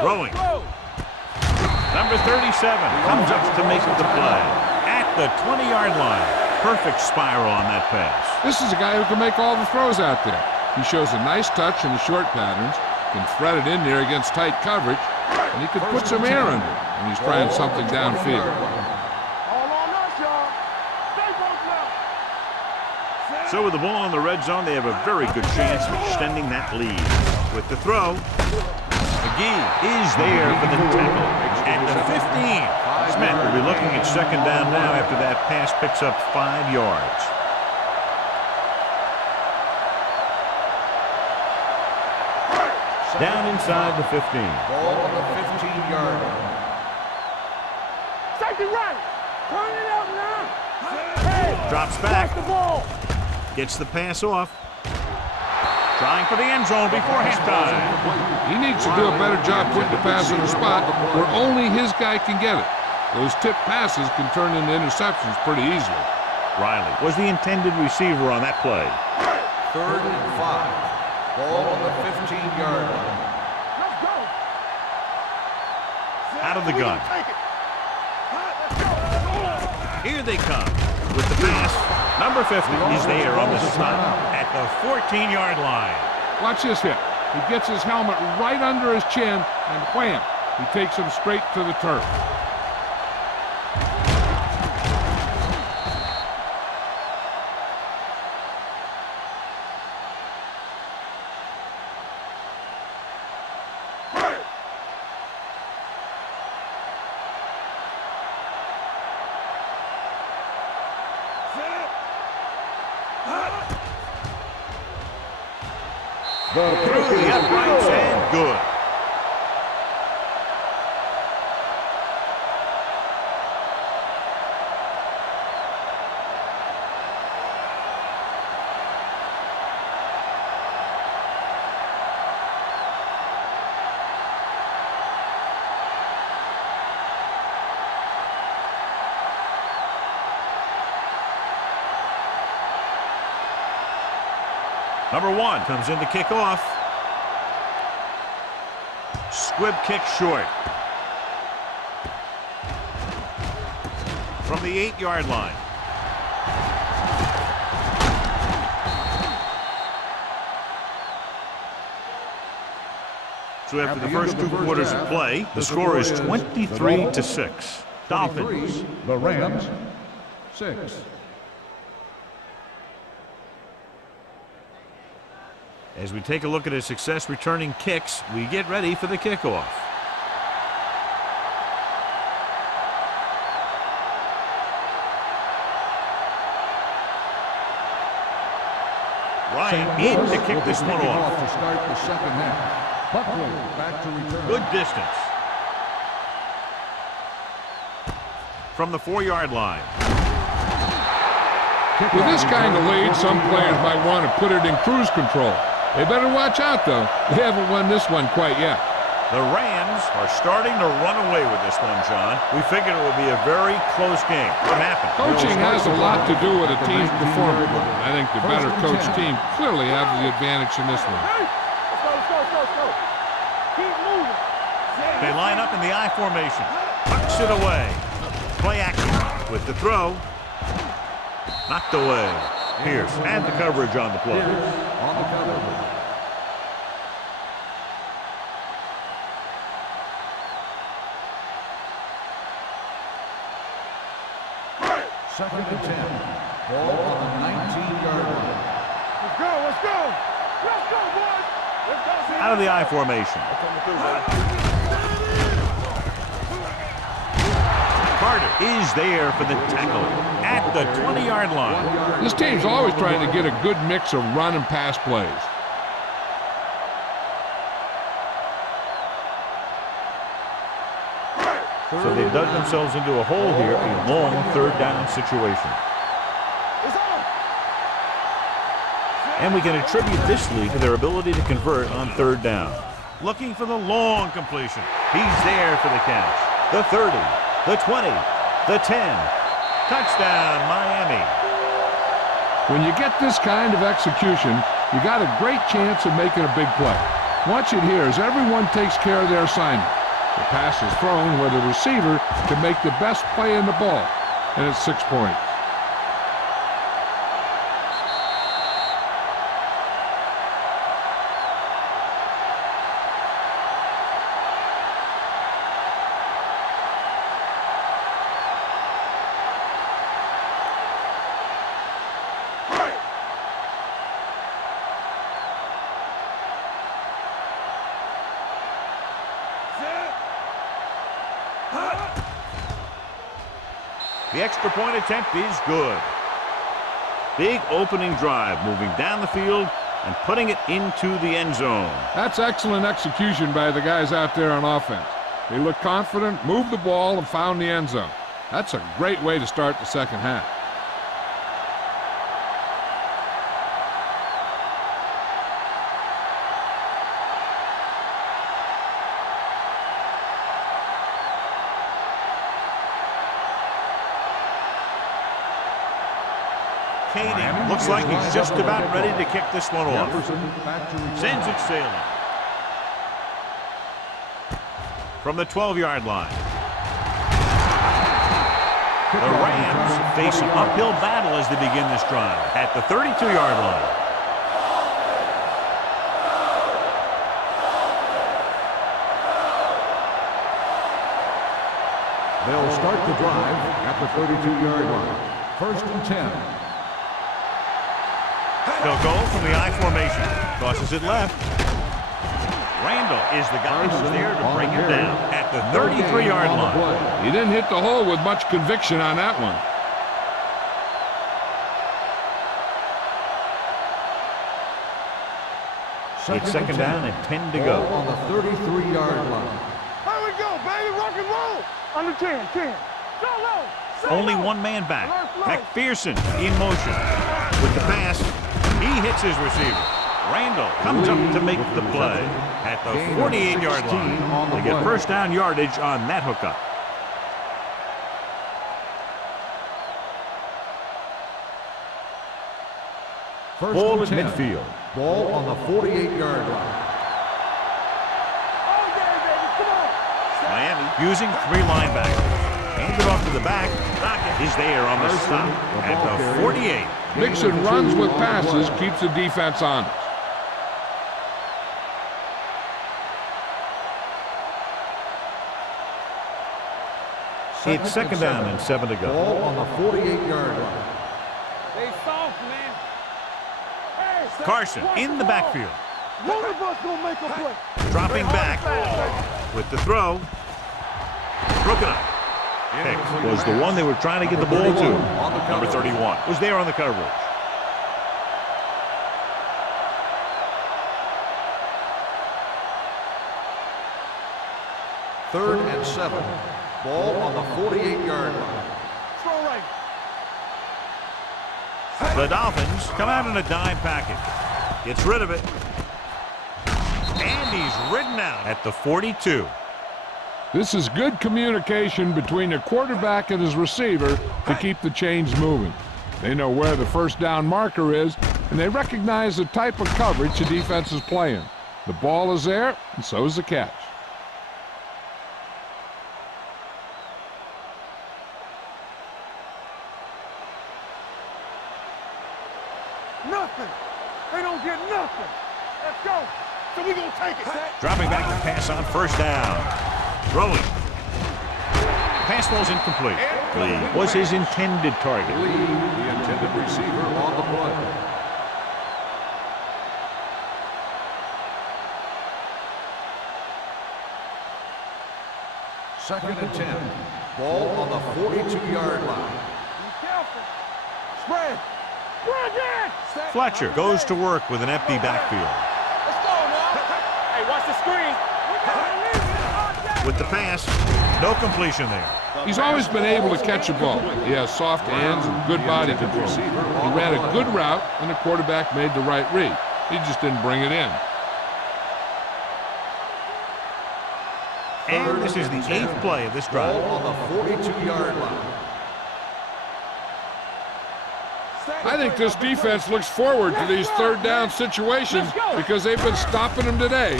Throwing. Number 37 comes up to make the play. At the 20-yard line. Perfect spiral on that pass. This is a guy who can make all the throws out there. He shows a nice touch in the short patterns, can thread it in there against tight coverage, and he can put some air under it when he's trying something downfield. All on us, y'all. Stay both now. So with the ball in the red zone, they have a very good chance of extending that lead. With the throw, McGee is there for the tackle at the 15. Smith will be looking at 2nd down now after that pass picks up 5 yards. Down inside the 15. Ball on the 15-yard line. Safety right. Turn it up now. Hey, Drops back. pass the ball. Gets the pass off. Trying for the end zone before halftime. He needs to do a better job putting the pass in a spot where only his guy can get it. Those tip passes can turn into interceptions pretty easily. Riley was the intended receiver on that play. 3rd and 5. Ball on the 15-yard line. Let's go. Out of the gun. Take it. Here they come with the pass. Number 50 is there on the stop at the 14-yard line. Watch this hit. He gets his helmet right under his chin, and wham, he takes him straight to the turf. Through the uprights and good. Number 1 comes in to kick off. Squib kick short. From the 8-yard line. So after the first 2 quarters of play, the score is 23-6. Dolphins. The Rams, 6. As we take a look at his success returning kicks, we get ready for the kickoff. Ryan in to kick this one off. To start the second half. Buckley back to return. Good distance. From the 4-yard line. With this kind of lead, some players might want to put it in cruise control. They better watch out, though. They haven't won this one quite yet. The Rams are starting to run away with this one, John. We figured it would be a very close game. What happened? Coaching has a lot to do with a team's performance. I think the better coached team clearly have the advantage in this one. Let's go. Keep moving. They line up in the I formation. Tucks it away. Play action with the throw. Knocked away. Pierce and the coverage on the play. On the coverage. Second and 10. Ball on the 19-yard line. Let's go, boys. Let's go. Out of the I formation. Carter is there for the tackle at the 20-yard line. This team's always trying to get a good mix of run and pass plays. So they dug themselves into a hole here, a long third down situation. And we can attribute this lead to their ability to convert on third down. Looking for the long completion. He's there for the catch. The 30, the 20, the 10. Touchdown, Miami. When you get this kind of execution, you got a great chance of making a big play. Watch it here as everyone takes care of their assignment. The pass is thrown where the receiver can make the best play in the ball, and it's 6 points. The extra point attempt is good. Big opening drive, moving down the field and putting it into the end zone. That's excellent execution by the guys out there on offense. They looked confident, moved the ball, and found the end zone. That's a great way to start the second half. Looks like he's just about ready to kick this one off. Sends it sailing. From the 12-yard line. The Rams face an uphill battle as they begin this drive at the 32-yard line. They'll start the drive at the 32-yard line. First and 10. They'll go from the I formation. Tosses it left. Randall is the guy who's there to bring him down at the 33-yard line. He didn't hit the hole with much conviction on that one. It's second down and 10 to go. On the 33-yard line. Here we go, baby. Rock and roll. Under 10. Go low. Only one man back. McPherson in motion. With the pass, he hits his receiver. Randall comes up to make the play at the 48-yard line. They get first down yardage on that hookup. Ball at midfield. Ball on the 48-yard line. Miami using 3 linebackers. Handed off to the back. Is there on the stop at the 48. Mixing runs with passes keeps the defense honest. It's second down and 7 to go. Ball on the 48-yard line. Stay soft, man. Hey, Carson in the backfield. one of us gonna make a play. Dropping back with the throw. Broken up. Hicks was the one they were trying to get the ball to. Number 31 was there on the coverage. 3rd and 7. Ball on the 48-yard line. Throw right. The Dolphins come out in a dime package. Gets rid of it. And he's ridden out at the 42. This is good communication between the quarterback and his receiver to keep the chains moving. They know where the first down marker is, and they recognize the type of coverage the defense is playing. The ball is there, and so is the catch. Nothing. They don't get nothing. Let's go. So we gonna take it. Dropping back to pass on 1st down. Throwing. Pass ball's incomplete. Lee was his intended target. Lee, the intended receiver on the play. Second and 10. Ball on the 42-yard line. Be careful. Spread. Spread it. Fletcher goes to work with an empty backfield. Let's go now. Hey, watch the screen. With the pass, no completion there. He's always been able to catch a ball. He has soft hands and good body control. He ran a good route, and the quarterback made the right read. He just didn't bring it in. And this is the 8th play of this drive. Ball on the 42-yard line. I think this defense looks forward to these 3rd down situations because they've been stopping them today.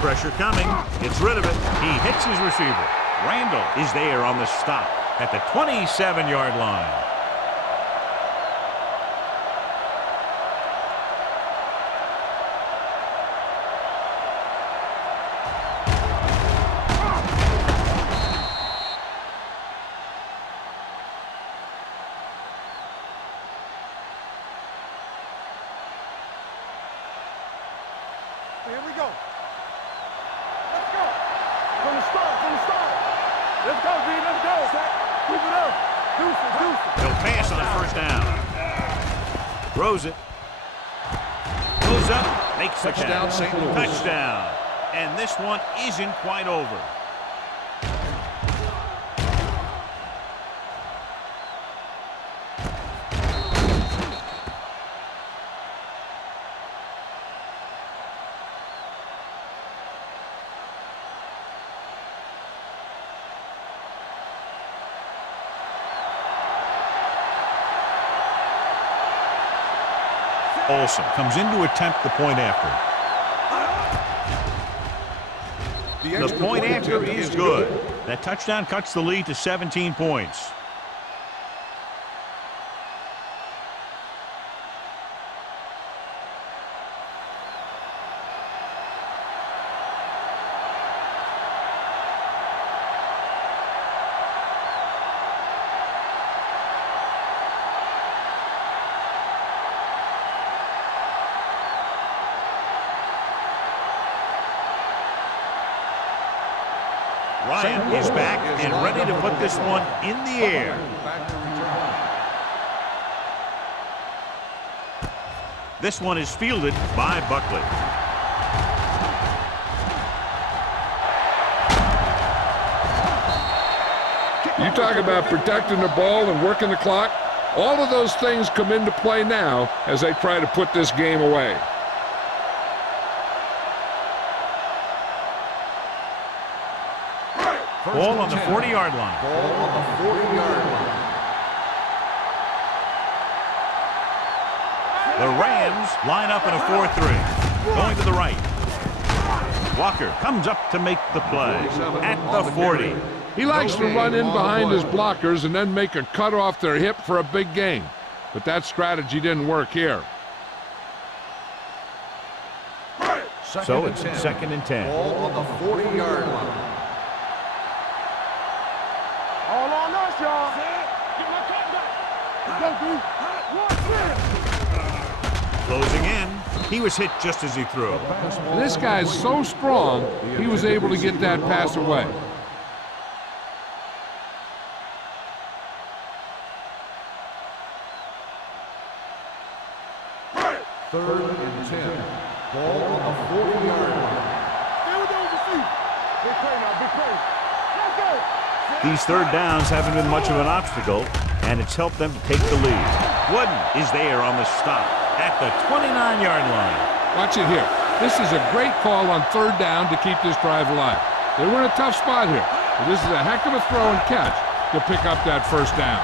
Pressure coming. Gets rid of it. He hits his receiver. Randall is there on the stop at the 27-yard line. Here we go. Let's go. From the start, from the start. Let's go, D. Let's go. Keep it up. Deuce it, deuce it. He'll pass on 1st down. Throws it. Goes up. Makes the Touchdown, catch. St. Louis. Touchdown. And this one isn't quite over. Olsen comes in to attempt the point after. The point after is good. That touchdown cuts the lead to 17 points. Ryan is back and ready to put this one in the air. This one is fielded by Buckley. You talk about protecting the ball and working the clock. All of those things come into play now as they try to put this game away. Ball on the 40-yard line. Ball on the 40-yard line. The Rams line up in a 4-3. Going to the right. Walker comes up to make the play at the 40. He likes to run in behind his blockers and then make a cut off their hip for a big gain. But that strategy didn't work here. So it's 2nd and 10. Ball on the 40-yard line. All on us, y'all. Get my cut back. Go, D. Closing in. He was hit just as he threw. And this guy's so strong, he was able to get that pass away. Third and 10. Ball on the 40-yard line. Field over feet. Big play now, big play. These third downs haven't been much of an obstacle, and it's helped them take the lead. Wooden is there on the stop at the 29-yard line. Watch it here. This is a great call on third down to keep this drive alive. They were in a tough spot here, but this is a heck of a throw and catch to pick up that first down.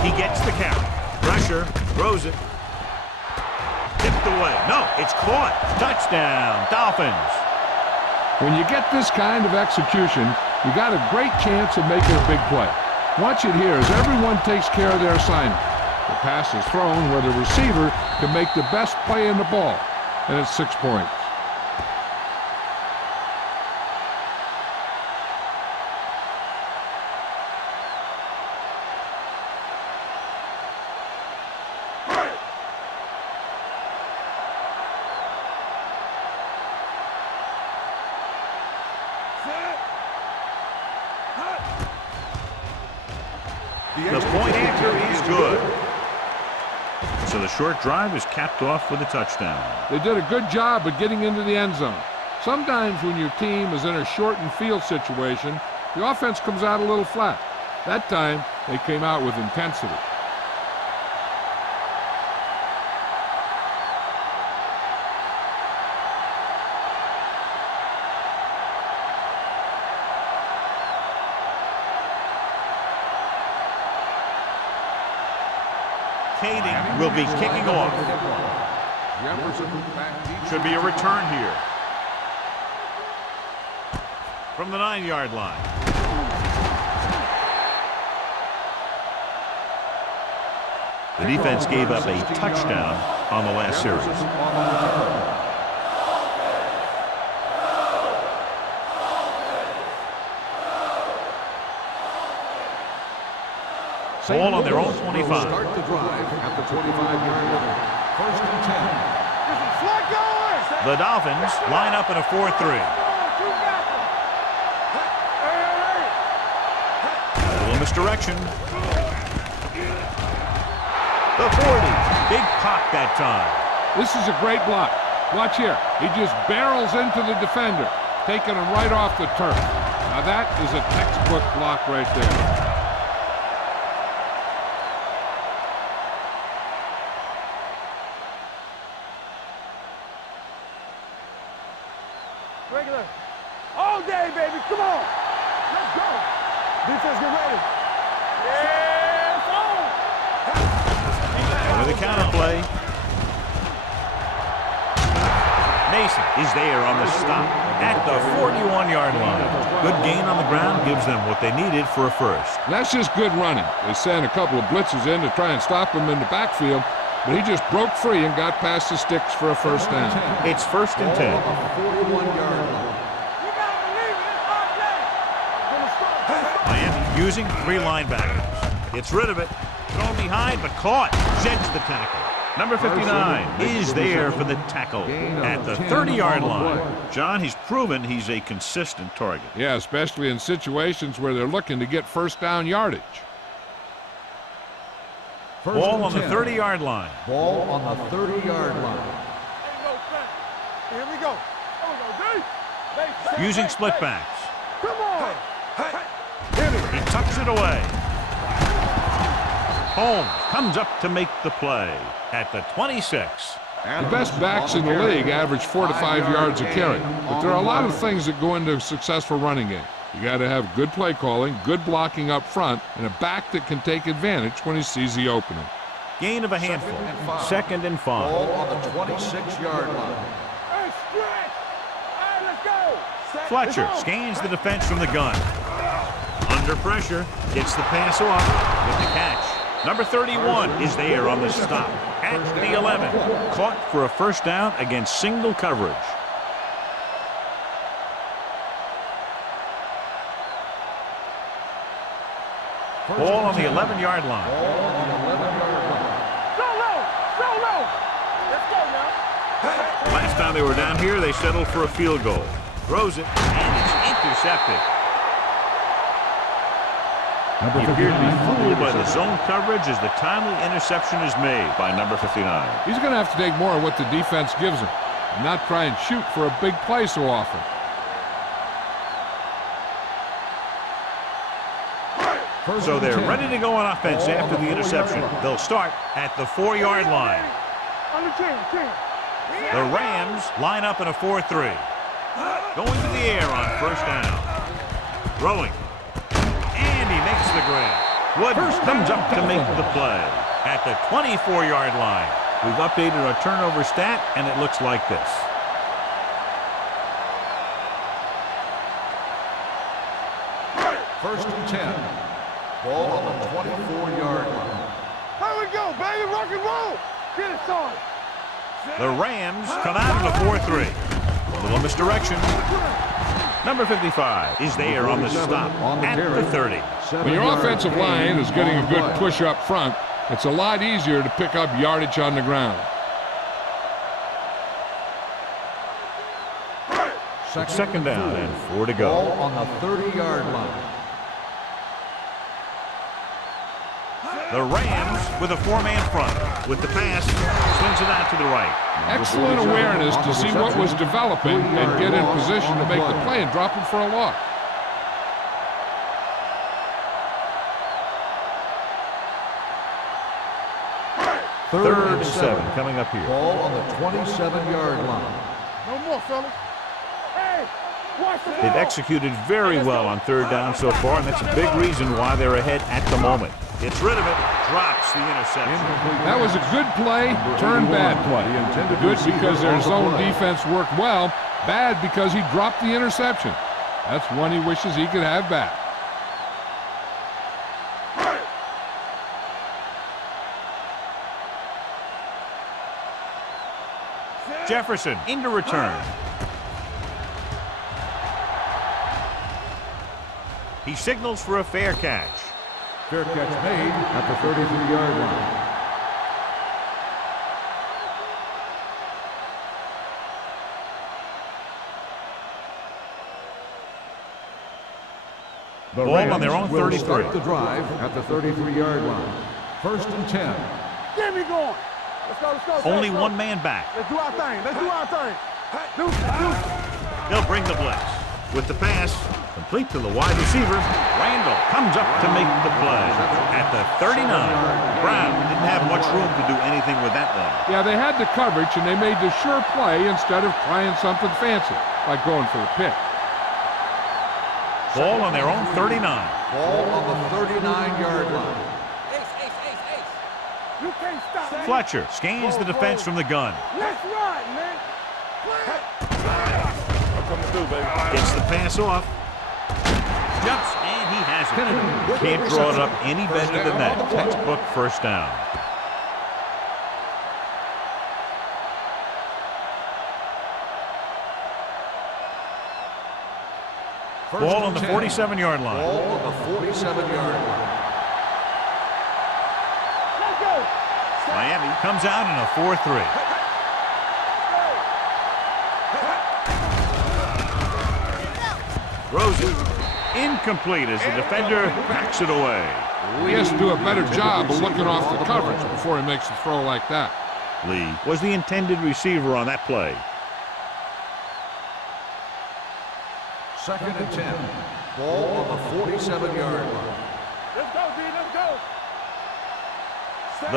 He gets the carry. Pressure. Throws it. Tipped away. No, it's caught. Touchdown, Dolphins. When you get this kind of execution, you got a great chance of making a big play. Watch it here as everyone takes care of their assignment. The pass is thrown where the receiver can make the best play in the ball, and it's 6 points. The point after is good. So the short drive is capped off with a touchdown. They did a good job of getting into the end zone. Sometimes when your team is in a shortened field situation, the offense comes out a little flat. That time, they came out with intensity. Kading will be kicking off. Should be a return here. From the 9-yard line. The defense gave up a touchdown on the last series. Ball on their own 25. Start the drive at the 25-yard line. First and 10. The Dolphins line up in a 4-3. A little misdirection. The 40. Big pop that time. This is a great block. Watch here. He just barrels into the defender, taking him right off the turf. Now that is a textbook block right there. Regular. All day, baby. Come on. Let's go. Defense, get ready. Yes, on. With the counter play. Mason is there on the stop at the 41-yard line. Good gain on the ground gives them what they needed for a first. That's just good running. They sent a couple of blitzes in to try and stop him in the backfield, but he just broke free and got past the sticks for a first down. It's first and 10. 41-yard line. Miami using 3 linebackers. Gets rid of it. Thrown behind, but caught. Sheds the tackle. Number 59 is there for the tackle at the 30-yard line. John, he's proven he's a consistent target. Yeah, especially in situations where they're looking to get first down yardage. Ball on the 30-yard line. Ball on the 30-yard line. Here we go. Using split backs. Come on. He tucks it away. Holmes comes up to make the play at the 26. The best backs in the league average 4 to 5 yards a carry, but there are a lot of things that go into a successful running game. You got to have good play calling, good blocking up front, and a back that can take advantage when he sees the opening. Gain of a handful. 2nd and 5. Ball on the 26-yard line. Hey, stretch. All right, let's go. Fletcher scans the defense from the gun. Under pressure, gets the pass off with the catch. Number 31 is there on the stop at the 11. Caught for a first down against single coverage. Ball on the 11-yard line. So low. Let's go now. Last time they were down here, they settled for a field goal. Throws it, and it's intercepted. He appeared to be fooled by the zone coverage as the timely interception is made by number 59. He's going to have to take more of what the defense gives him and not try and shoot for a big play so often. So they're ready to go on offense after the interception. They'll start at the 4-yard line. The Rams line up in a 4-3. Going to the air on first down. Throwing. And he makes the grab. Wood comes up to make the play at the 24-yard line. We've updated our turnover stat, and it looks like this. First and 10. Ball on the 24-yard line. Here we go, baby. Rock and roll. Get it started. The Rams come out in a 4-3. A little misdirection. Number 55 is there on the stop at the 30. When your offensive line is getting a good push up front, it's a lot easier to pick up yardage on the ground. Second down and 4 to go. Ball on the 30-yard line. The Rams with a 4-man front. With the pass, swings it out to the right. Excellent awareness to see what was developing and get in position to make the play and drop him for a loss. Third and 7 coming up here. Ball on the 27-yard line. No more, fellas. Hey, watch the ball. They've executed very well on third down so far, and that's a big reason why they're ahead at the moment. Gets rid of it, drops the interception. That was a good play, turned bad play. Good because their zone defense worked well, bad because he dropped the interception. That's one he wishes he could have back. Jefferson into return. He signals for a fair catch. Fair catch made at the 33-yard line. The Ball Rams on their own will 33. start the drive at the 33-yard line. First and 10. Get me going. Let's go, let's go. Only let's go. one man back. Let's do our thing. Let's do our thing. Deuce. They'll bring the blitz. With the pass, complete to the wide receiver. Randall comes up to make the play at the 39. Brown didn't have much room to do anything with that one. Yeah, they had the coverage, and they made the sure play instead of trying something fancy, like going for the pick. Ball on their own 39. Ball on the 39-yard line. You can't stop me. Fletcher scans the defense from the gun. Let's ride, man. Gets the pass off. Jumps, and he has it. Can't draw it up any better than that. Textbook first down. Ball on the 47-yard line. Ball on the 47-yard line. Let's go. Miami comes out in a 4-3. Throws it. Incomplete as the defender backs it away. He has to do a better job of looking off the coverage before he makes a throw like that. Lee was the intended receiver on that play. Second and 10. Ball on the 47-yard line. Let's go, D. Let's go.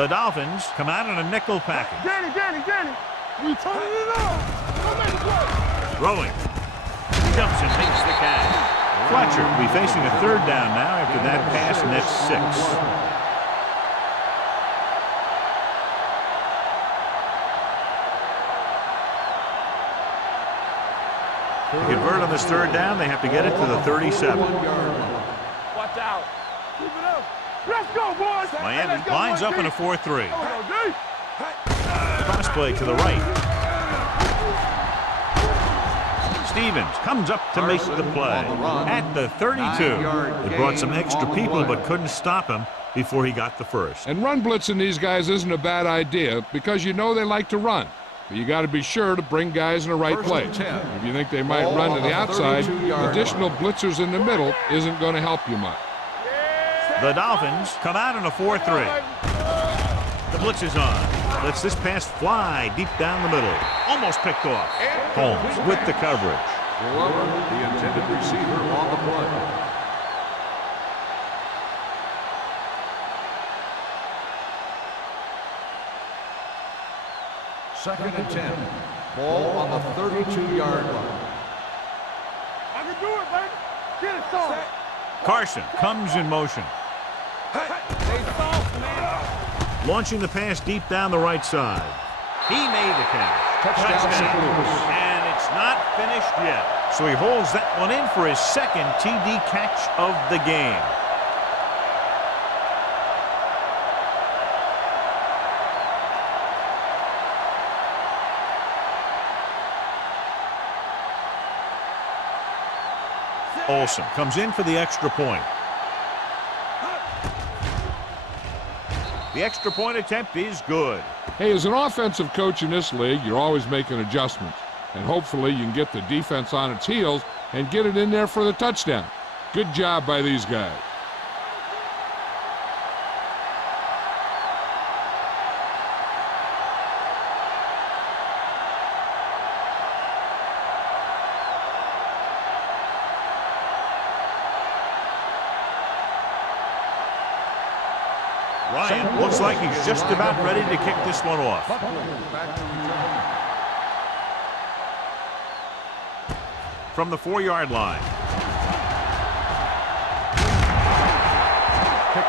The Dolphins come out in a nickel package. Danny. We turning it on. Come make a play. Throwing. Jumps and takes the catch. Fletcher will be facing a third down now after that pass, and that's 6. To convert on this third down, they have to get it to the 37. Watch out. Keep it up. Let's go, boys. Miami Let's go, lines boys. up in a 4-3. Go, D. Cross play to the right. Stevens comes up to make the play at the 32. They brought some extra people but couldn't stop him before he got the first. And run blitzing these guys isn't a bad idea because you know they like to run. But you got to be sure to bring guys in the right place. If you think they might run to the outside, additional blitzers in the middle isn't going to help you much. The Dolphins come out in a 4-3. The blitz is on. Lets this pass fly deep down the middle. Almost picked off. Holmes with the coverage. Glover, the intended receiver, on the play. Second and 10. Ball on the 32-yard line. I can do it, baby. Get it, son. Carson comes in motion. Stay soft, man. Launching the pass deep down the right side. He made the catch. Touchdown. And it's not finished yet. So he holds that one in for his second TD catch of the game. Olsen comes in for the extra point. The extra point attempt is good. Hey, as an offensive coach in this league, you're always making adjustments. And hopefully you can get the defense on its heels and get it in there for the touchdown. Good job by these guys. Ryan looks like he's just about ready to kick this one off. From the 4-yard line.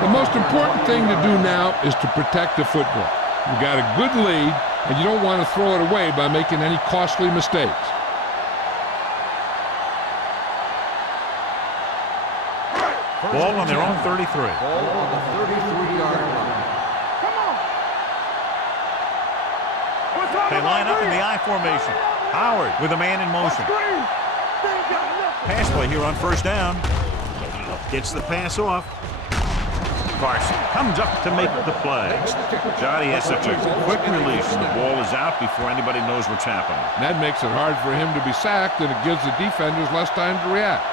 The most important thing to do now is to protect the football. You got a good lead, and you don't want to throw it away by making any costly mistakes. Ball on their own 33. Ball on the 33-yard line. Come on. They line up in the I formation. Howard with a man in motion. Pass play here on first down. Gets the pass off. Carson comes up to make the play. Johnny has such a quick release, and the ball is out before anybody knows what's happening. That makes it hard for him to be sacked, and it gives the defenders less time to react.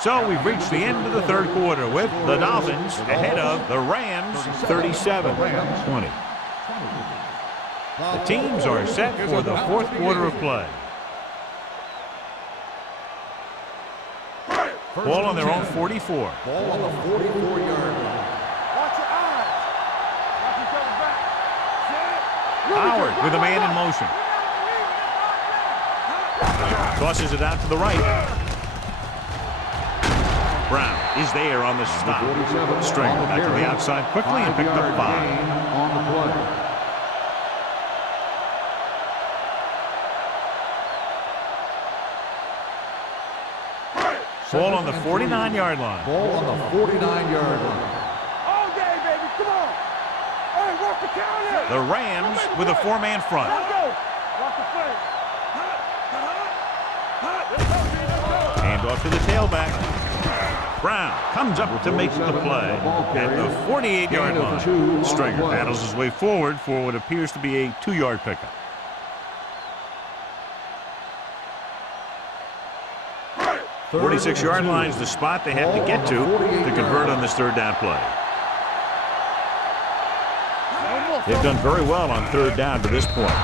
So we've reached the end of the third quarter with the Dolphins ahead of the Rams 37-20. The teams are set for the fourth quarter of play. Ball on their own 44. Ball on the 44-yard line. Watch your eyes. Watch each other back. Howard with a man in motion. Tosses it out to the right. Brown is there on the stop. Stringer back to the outside quickly and picked up 5. On the play. Ball on the 49-yard line. Ball on the 49-yard line. All day, baby. Come on. Hey, work the counter. The Rams with a 4-man front. Let's go. Watch the play. Hand off to the tailback. Brown comes up to make the play at the 48-yard line. Stringer battles his way forward for what appears to be a 2-yard pickup. 46-yard line is the spot they have to get to convert on this third down play. They've done very well on third down to this point.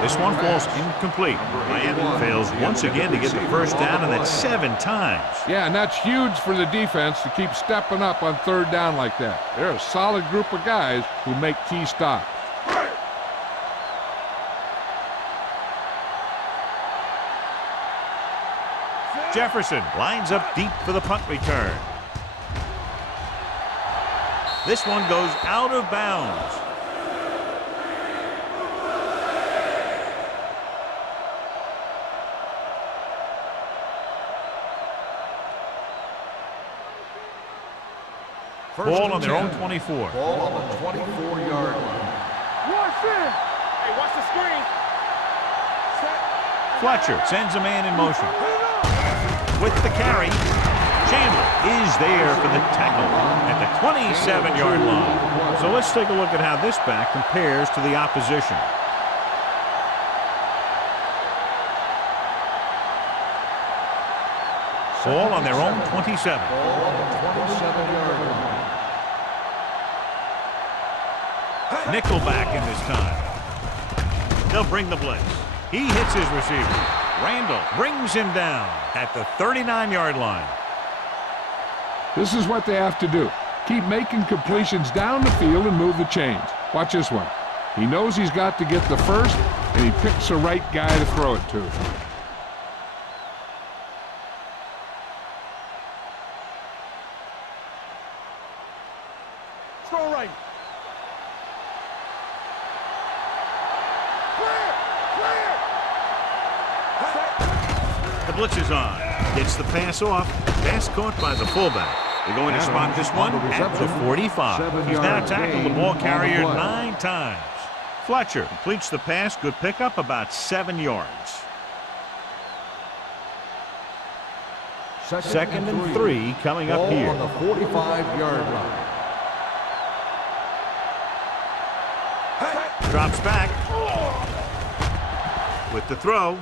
This one falls incomplete. Miami fails once again to get the first down, and that's 7 times. Yeah, and that's huge for the defense to keep stepping up on third down like that. They're a solid group of guys who make key stops. Jefferson lines up deep for the punt return. This one goes out of bounds. Ball on their own 24. Ball on the 24-yard line. Watch it. Hey, watch the screen. Fletcher sends a man in motion. With the carry, Chandler is is there for the tackle at the 27-yard line. So let's take a look at how this back compares to the opposition. Ball on their own 27. Ball on the 27-yard line. Nickelback in this time. They'll bring the blitz. He hits his receiver. Randall brings him down at the 39-yard line. This is what they have to do. Keep making completions down the field and move the chains. Watch this one. He knows he's got to get the first, and he picks the right guy to throw it to. Strong right. The blitz is on. Gets the pass off. Pass caught by the fullback. They're going to spot this one at the 45. He's now tackled the ball carrier 9 times. Fletcher completes the pass. Good pickup, about 7 yards. Second and 3 coming up here. On the 45-yard line. Drops back. With the throw.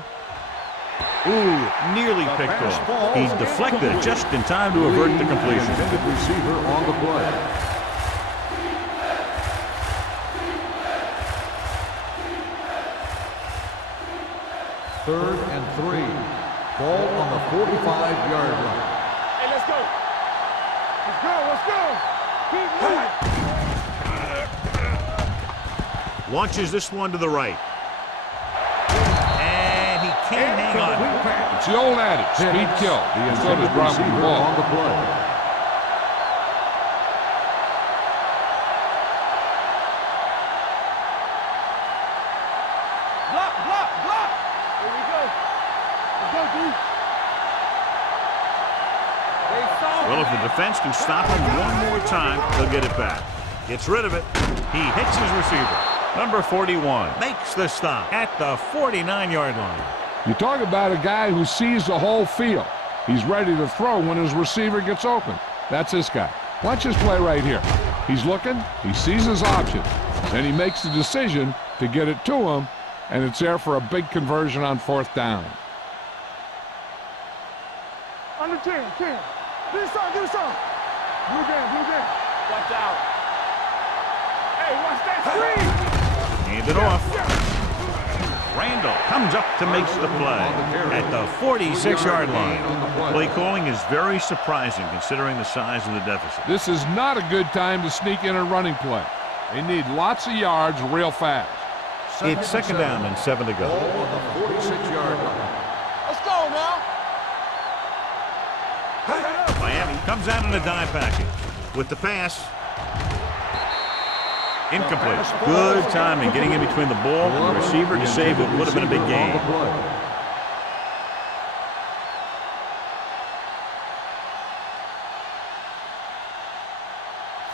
Ooh, nearly picked off. He's deflected it just in time to avert the completion. Intended receiver on the play. Third and 3. Ball on the 45-yard line. Hey, let's go. Let's go. Let's go. Keep moving. Launches this one to the right. And he can't hang on. It's the old adage, speed kill. The So does dropping the ball. on the play. Block. Here we go. Let's go, D. Well, if the defense can stop him one more time, they'll get it back. Gets rid of it. He hits his receiver. Number 41 makes the stop at the 49-yard line. You talk about a guy who sees the whole field. He's ready to throw when his receiver gets open. That's this guy. Watch this play right here. He's looking, he sees his options, and he makes the decision to get it to him, and it's there for a big conversion on 4th down. Under 10. Do something. Blue game. Watch out. Hey, watch that screen. Hand it off. Randall comes up to make the play at the 46-yard line. Play calling is very surprising considering the size of the deficit. This is not a good time to sneak in a running play. They need lots of yards real fast. It's second down and 7 to go. Ball on the 46-yard line. Let's go now. Miami comes out in a dime package with the pass. Incomplete. Good timing getting in between the ball and the receiver to save what would have been a big gain.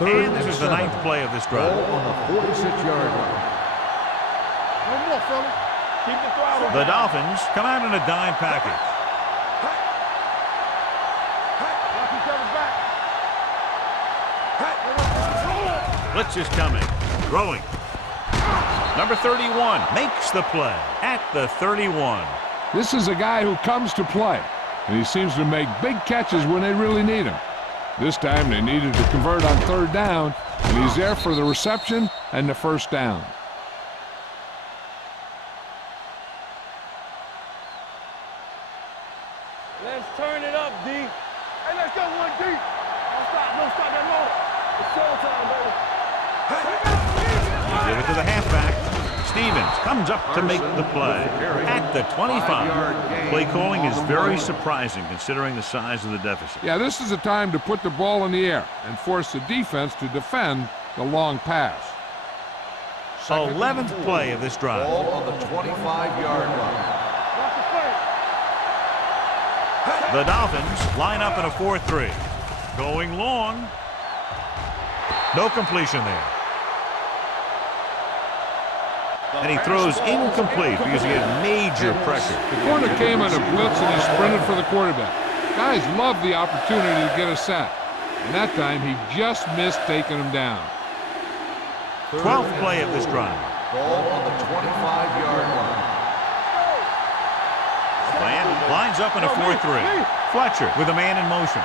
And this is the 9th play of this drive. Ball on the 46-yard line. One more, fella. Keep the throttle. The Dolphins come out in a dime package. Watch each other back. Blitz is coming. Throwing. Number 31 makes the play at the 31. This is a guy who comes to play, and he seems to make big catches when they really need him. This time they needed to convert on 3rd down, and he's there for the reception and the 1st down. Let's turn it up, D. Hey, let's go 1D. No stop that motor. It's showtime, baby. Give it to the halfback. Stevens comes up to make the play at the 25. Play calling is very surprising considering the size of the deficit. Yeah, this is the time to put the ball in the air and force the defense to defend the long pass. 11th play of this drive. Ball on the 25-yard line. Watch the play. The Dolphins line up in a 4-3. Going long. No completion there. And he throws incomplete because he had major pressure. The corner came on a blitz and he sprinted for the quarterback. Guys love the opportunity to get a sack. And that time he just missed taking him down. 12th play of this drive. Ball on the 25-yard line. Miami lines up in a 4-3. Fletcher with a man in motion.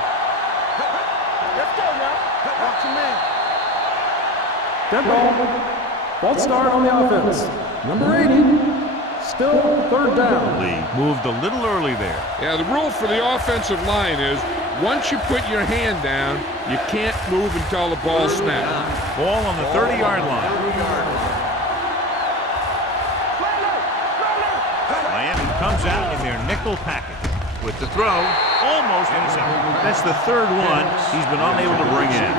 Let's go now. Watch your man. Dead ball. False start on the offense. Number 80. Still third down. Lee moved a little early there. Yeah, the rule for the offensive line is once you put your hand down, you can't move until the ball snaps. Ball on the 30-yard line. Miami comes out in their nickel package. With the throw, almost intercepted. That's the third one he's been unable to bring in.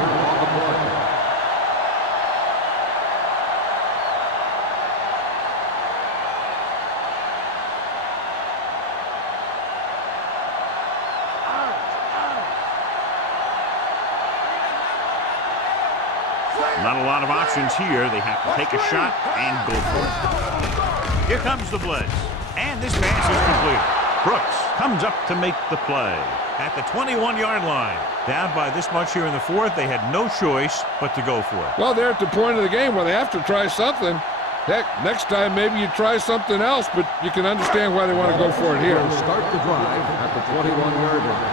Not a lot of options here. They have to take a shot and go for it. Here comes the blitz. And this pass is complete. Brooks comes up to make the play at the 21-yard line. Down by this much here in the fourth, they had no choice but to go for it. Well, they're at the point of the game where they have to try something. Heck, next time maybe you try something else, but you can understand why they want to go for it here. Start the drive at the 21-yard line.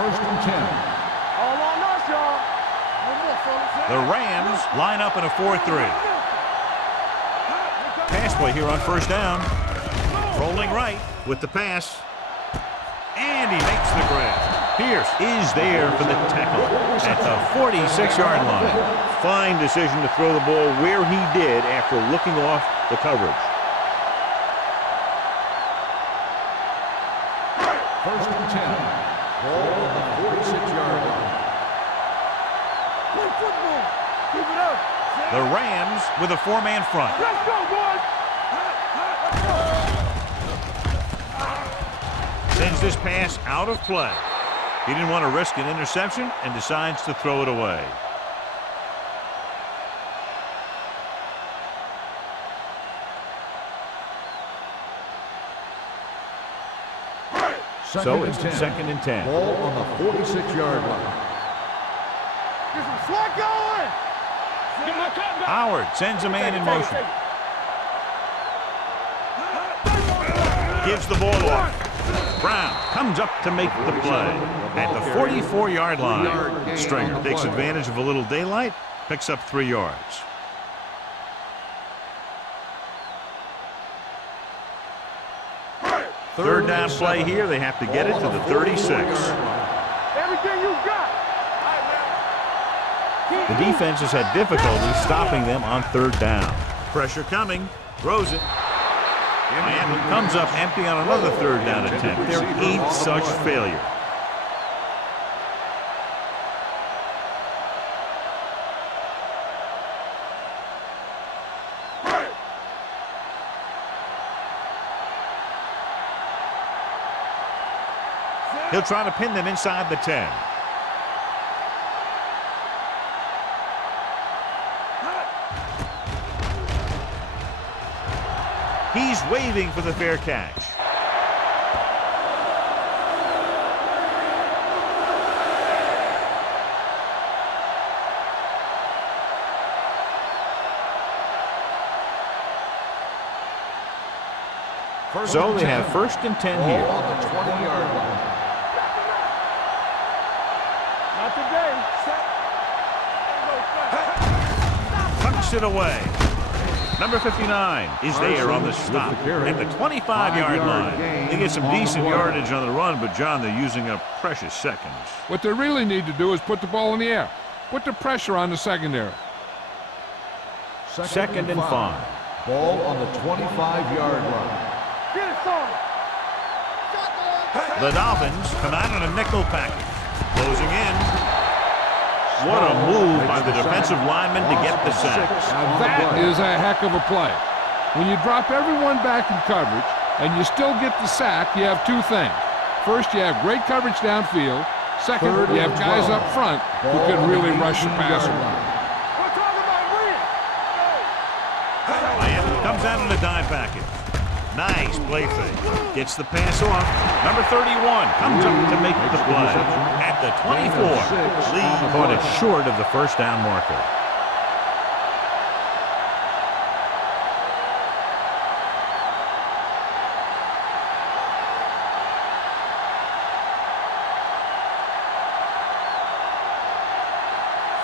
1st and 10. All on us, y'all. One more, fellas. The Rams line up in a 4-3. Pass play here on 1st down. Rolling right with the pass. And he makes the grab. Pierce is there for the tackle at the 46-yard line. Fine decision to throw the ball where he did after looking off the coverage. 1st and 10. Ball on the 46-yard line. Play football. Keep it up. The Rams with a 4-man front. Let's go, boys. Sends this pass out of play. He didn't want to risk an interception and decides to throw it away. So it's 2nd and 10. Ball on the 46-yard line. Get some slack going. Get my cut back. Howard sends a man in motion. Gives the ball off. Brown comes up to make the play at the 44-yard line. Stringer takes advantage of a little daylight, picks up 3 yards. Third down play here. They have to get it to the 36. Everything you got. The defense has had difficulty stopping them on 3rd down. Pressure coming. Throws it. Miami comes up empty on another 3rd down attempt. Their 8th such failure. He'll try to pin them inside the 10. He's waving for the fair catch. So they have 1st and 10 here. Ball on the 20-yard line. Not today. Tucks it away. Number 59 is there on the stop at the 25-yard line. They get some decent yardage on the run, but, John, they're using up precious seconds. What they really need to do is put the ball in the air. Put the pressure on the secondary. 2nd and 5. Ball on the 25-yard line. Get it, son. The Dolphins come out in a nickel package. Closing in. What a move by the defensive lineman to get the sack. Now that is a heck of a play. When you drop everyone back in coverage and you still get the sack, you have 2 things. First, you have great coverage downfield. Second, you have guys up front who can really rush the passer. We're talking about win. Miami comes out in a dime package. Nice play fake. Gets the pass off. Number 31 comes up to make the play. At the 24, Lee caught it short of the first down marker.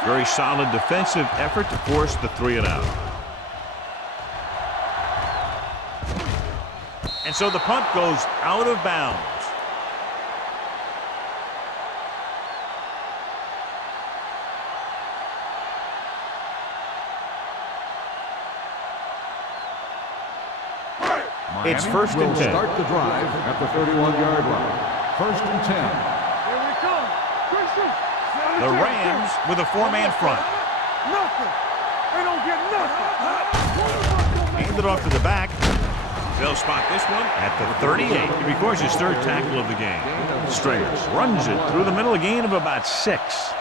Very solid defensive effort to force the 3-and-out. And so the punt goes out of bounds. It's first and 10. Start the drive at the 31-yard line. First and 10. Here we come. The Rams with a 4-man front. Nothing. They don't get nothing. Hand it off to the back. They'll spot this one at the 38. He records his third tackle of the game. Stringer runs it through the middle, a gain of about 6.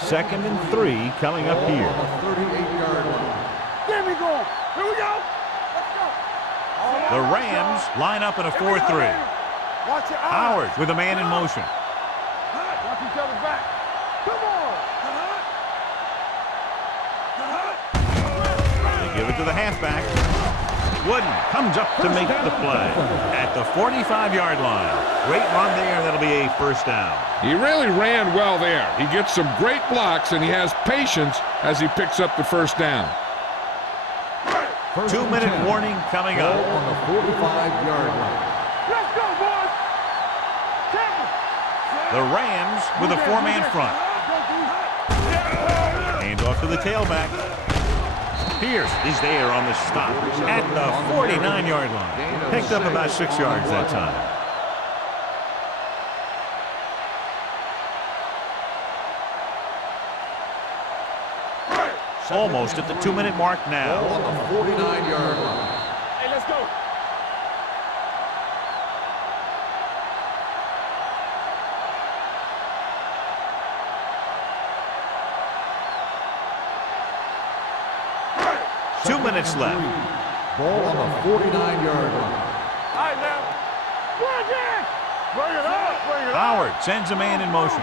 Second and 3 coming up here. 38-yard line. There we go. Here we go. Let's go. The Rams line up in a 4-3. Watch your eyes. Howard with a man in motion. Watch each other back. Come on. They give it to the halfback. Wooden comes up to make the play at the 45-yard line. Great run there. That'll be a first down. He really ran well there. He gets some great blocks, and he has patience as he picks up the first down. 2-minute warning coming up. On the 45-yard line. Let's go, boys. The Rams with a 4-man front. Hand off to the tailback. Pierce is there on the stop at the 49-yard line. Picked up about 6 yards that time. Almost at the 2-minute mark now. On the 49-yard line. Hey, let's go. Two minutes left. Ball on the 49-yard line. All right, now. Bring it up. Bring it up. Howard sends a man in motion.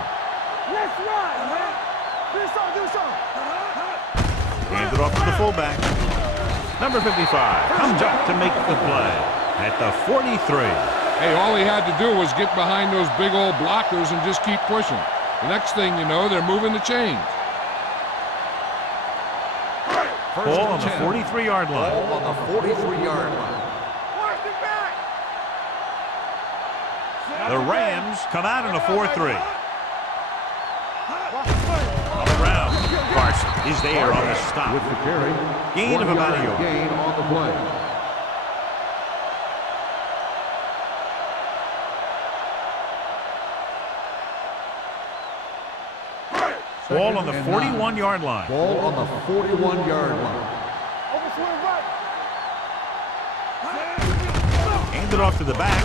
Let's run, man. Do something. Hands it off to the fullback. Number 55 comes up to make the play at the 43. Hey, all he had to do was get behind those big old blockers and just keep pushing. The next thing you know, they're moving the chains. Ball on the 43-yard line. Ball on the 43-yard line. Watch it back. The Rams come out in a 4-3. Watch the play. Around. Carson is there on the stop. With the carry. Gain of about a yard. Gain on the play. Ball on the 41-yard line. Ball on the 41-yard line. Overswing right. Hand it off to the back.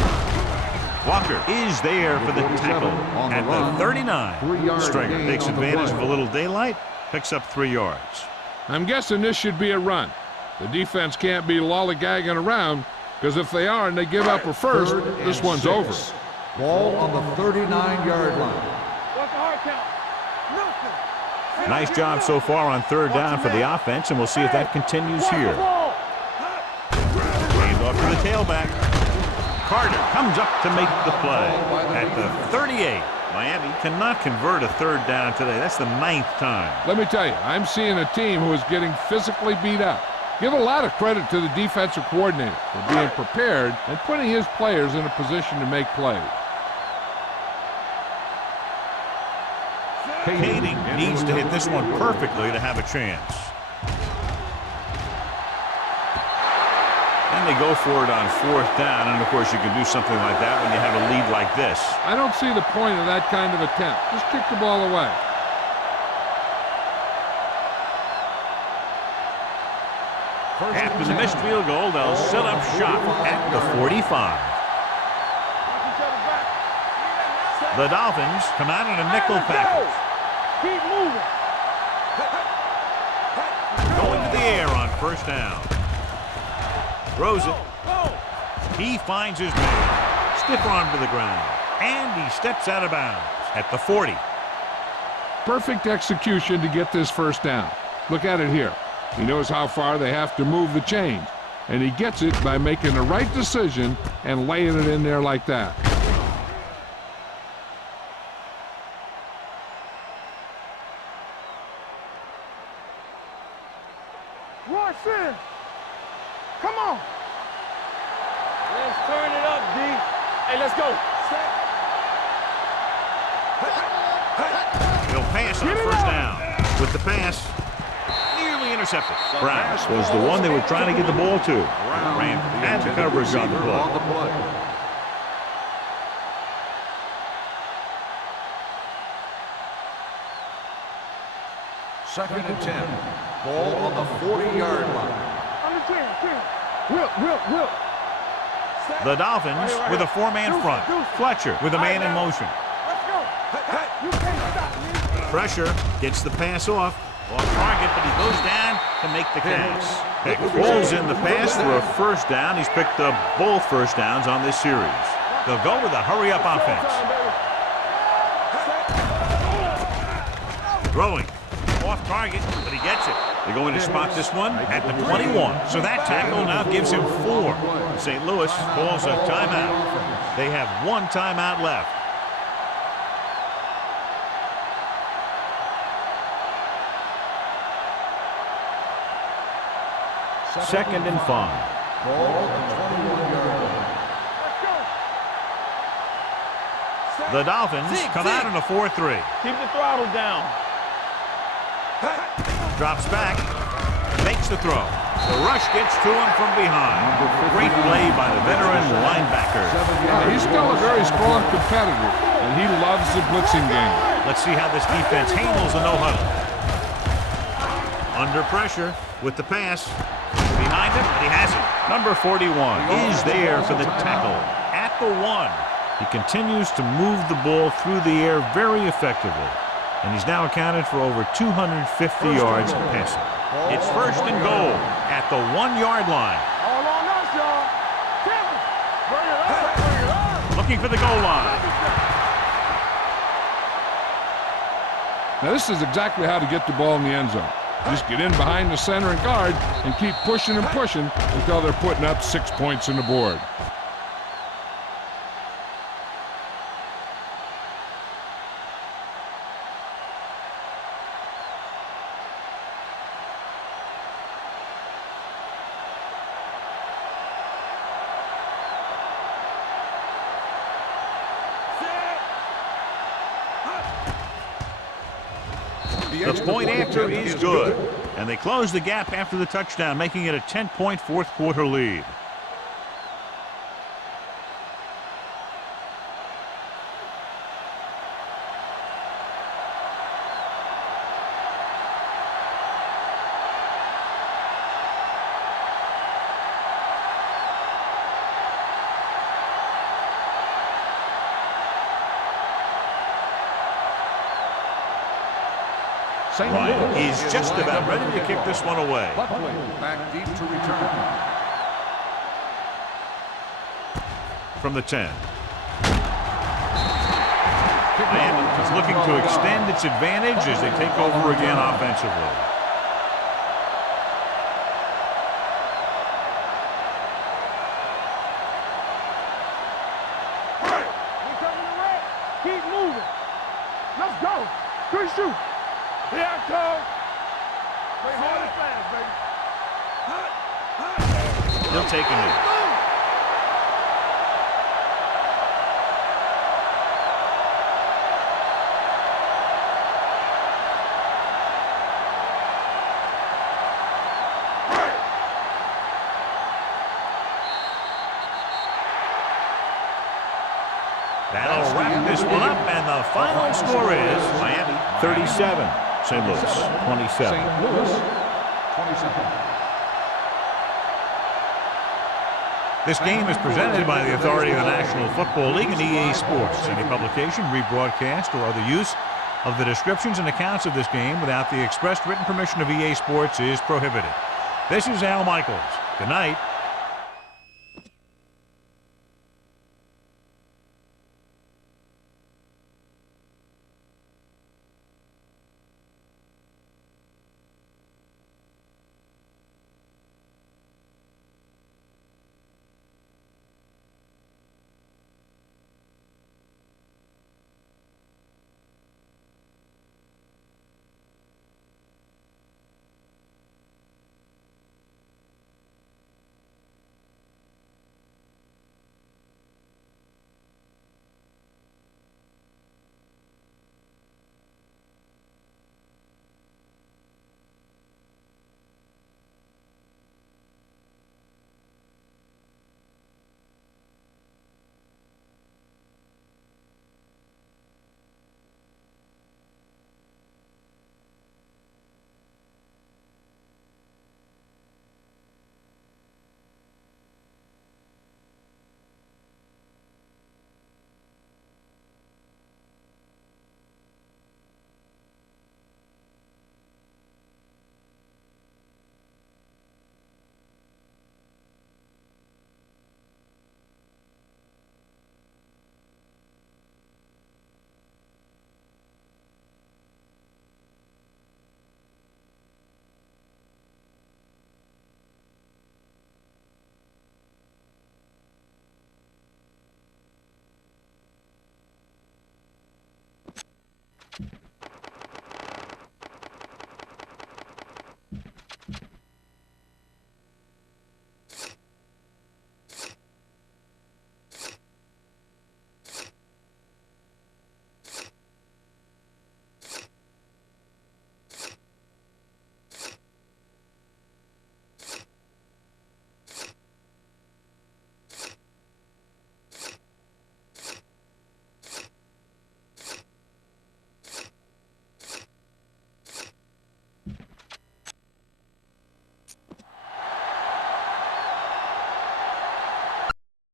Walker is there for the tackle at the 39. Stringer takes advantage of a little daylight, picks up 3 yards. I'm guessing this should be a run. The defense can't be lollygagging around, because if they are and they give up a first, this one's over. Ball on the 39-yard line. What's the hard count? Nothing. Nice job so far on third down for the offense, and we'll see if that continues here. Hand off to the tailback. Carter comes up to make the play at the 38. Miami cannot convert a third down today. That's the 9th time. Let me tell you, I'm seeing a team who is getting physically beat up. Give a lot of credit to the defensive coordinator for being prepared and putting his players in a position to make plays. Kading needs to hit this one perfectly to have a chance. And they go for it on 4th down, and of course you can do something like that when you have a lead like this. I don't see the point of that kind of attempt. Just kick the ball away. After the missed field goal, they'll set up shop at the 45. The Dolphins come out in a nickel package. Keep moving. air on first down. Throws it. He finds his man. Stiff arm to the ground. And he steps out of bounds at the 40. Perfect execution to get this first down. Look at it here. He knows how far they have to move the chains. And he gets it by making the right decision and laying it in there like that. Rush in. Come on. Let's turn it up, D. Hey, let's go. He'll pass on first down. With the pass, nearly intercepted. Brown was the one they were trying to get the ball to. Ran had the coverage on the play. Second and 10. Ball on the 40-yard line. On the 10. Whip. The Dolphins with a four-man front. Fletcher with a man in motion. Let's go. You can't stop me. Pressure, gets the pass off target, but he goes down to make the catch. Peck pulls in the pass for a first down. He's picked up both first downs on this series. They'll go with a hurry-up offense. Throwing. Off target, but he gets it. They're going to spot this one at the 21. So that tackle now gives him 4. St. Louis calls a timeout. They have 1 timeout left. Second and 5. Ball on the 21-yard line. The Dolphins come out in a 4-3. Keep the throttle down. Drops back, makes the throw. The rush gets to him from behind. Great play by the veteran linebacker. Yeah, he's still a very strong competitor, and he loves the blitzing game. Let's see how this defense handles a no-huddle. Under pressure with the pass. Behind him, and he has it. Number 41 is there for the tackle at the 1. He continues to move the ball through the air very effectively. And he's now accounted for over 250 yards passing. It's first and goal at the 1-yard line. All on us, y'all. Bring it up. Looking for the goal line. Now this is exactly how to get the ball in the end zone. Just get in behind the center and guard and keep pushing and pushing until they're putting up 6 points on the board. The point after is good. And they close the gap after the touchdown, making it a 10-point fourth-quarter lead. Ryan is just about ready to kick this one away. Back deep to return. From the 10. Miami is looking to extend its advantage as they take over again offensively. We're coming to red. Keep moving. Let's go. Good shoot. Here I come. Play hard and fast, baby. He'll take a knee. That'll wrap this one up, and the final score is Miami 37, St. Louis 27. St. Louis, 27. This game is presented by the authority of the National Football League and EA Sports. Any publication, rebroadcast, or other use of the descriptions and accounts of this game without the expressed written permission of EA Sports is prohibited. This is Al Michaels. Good night.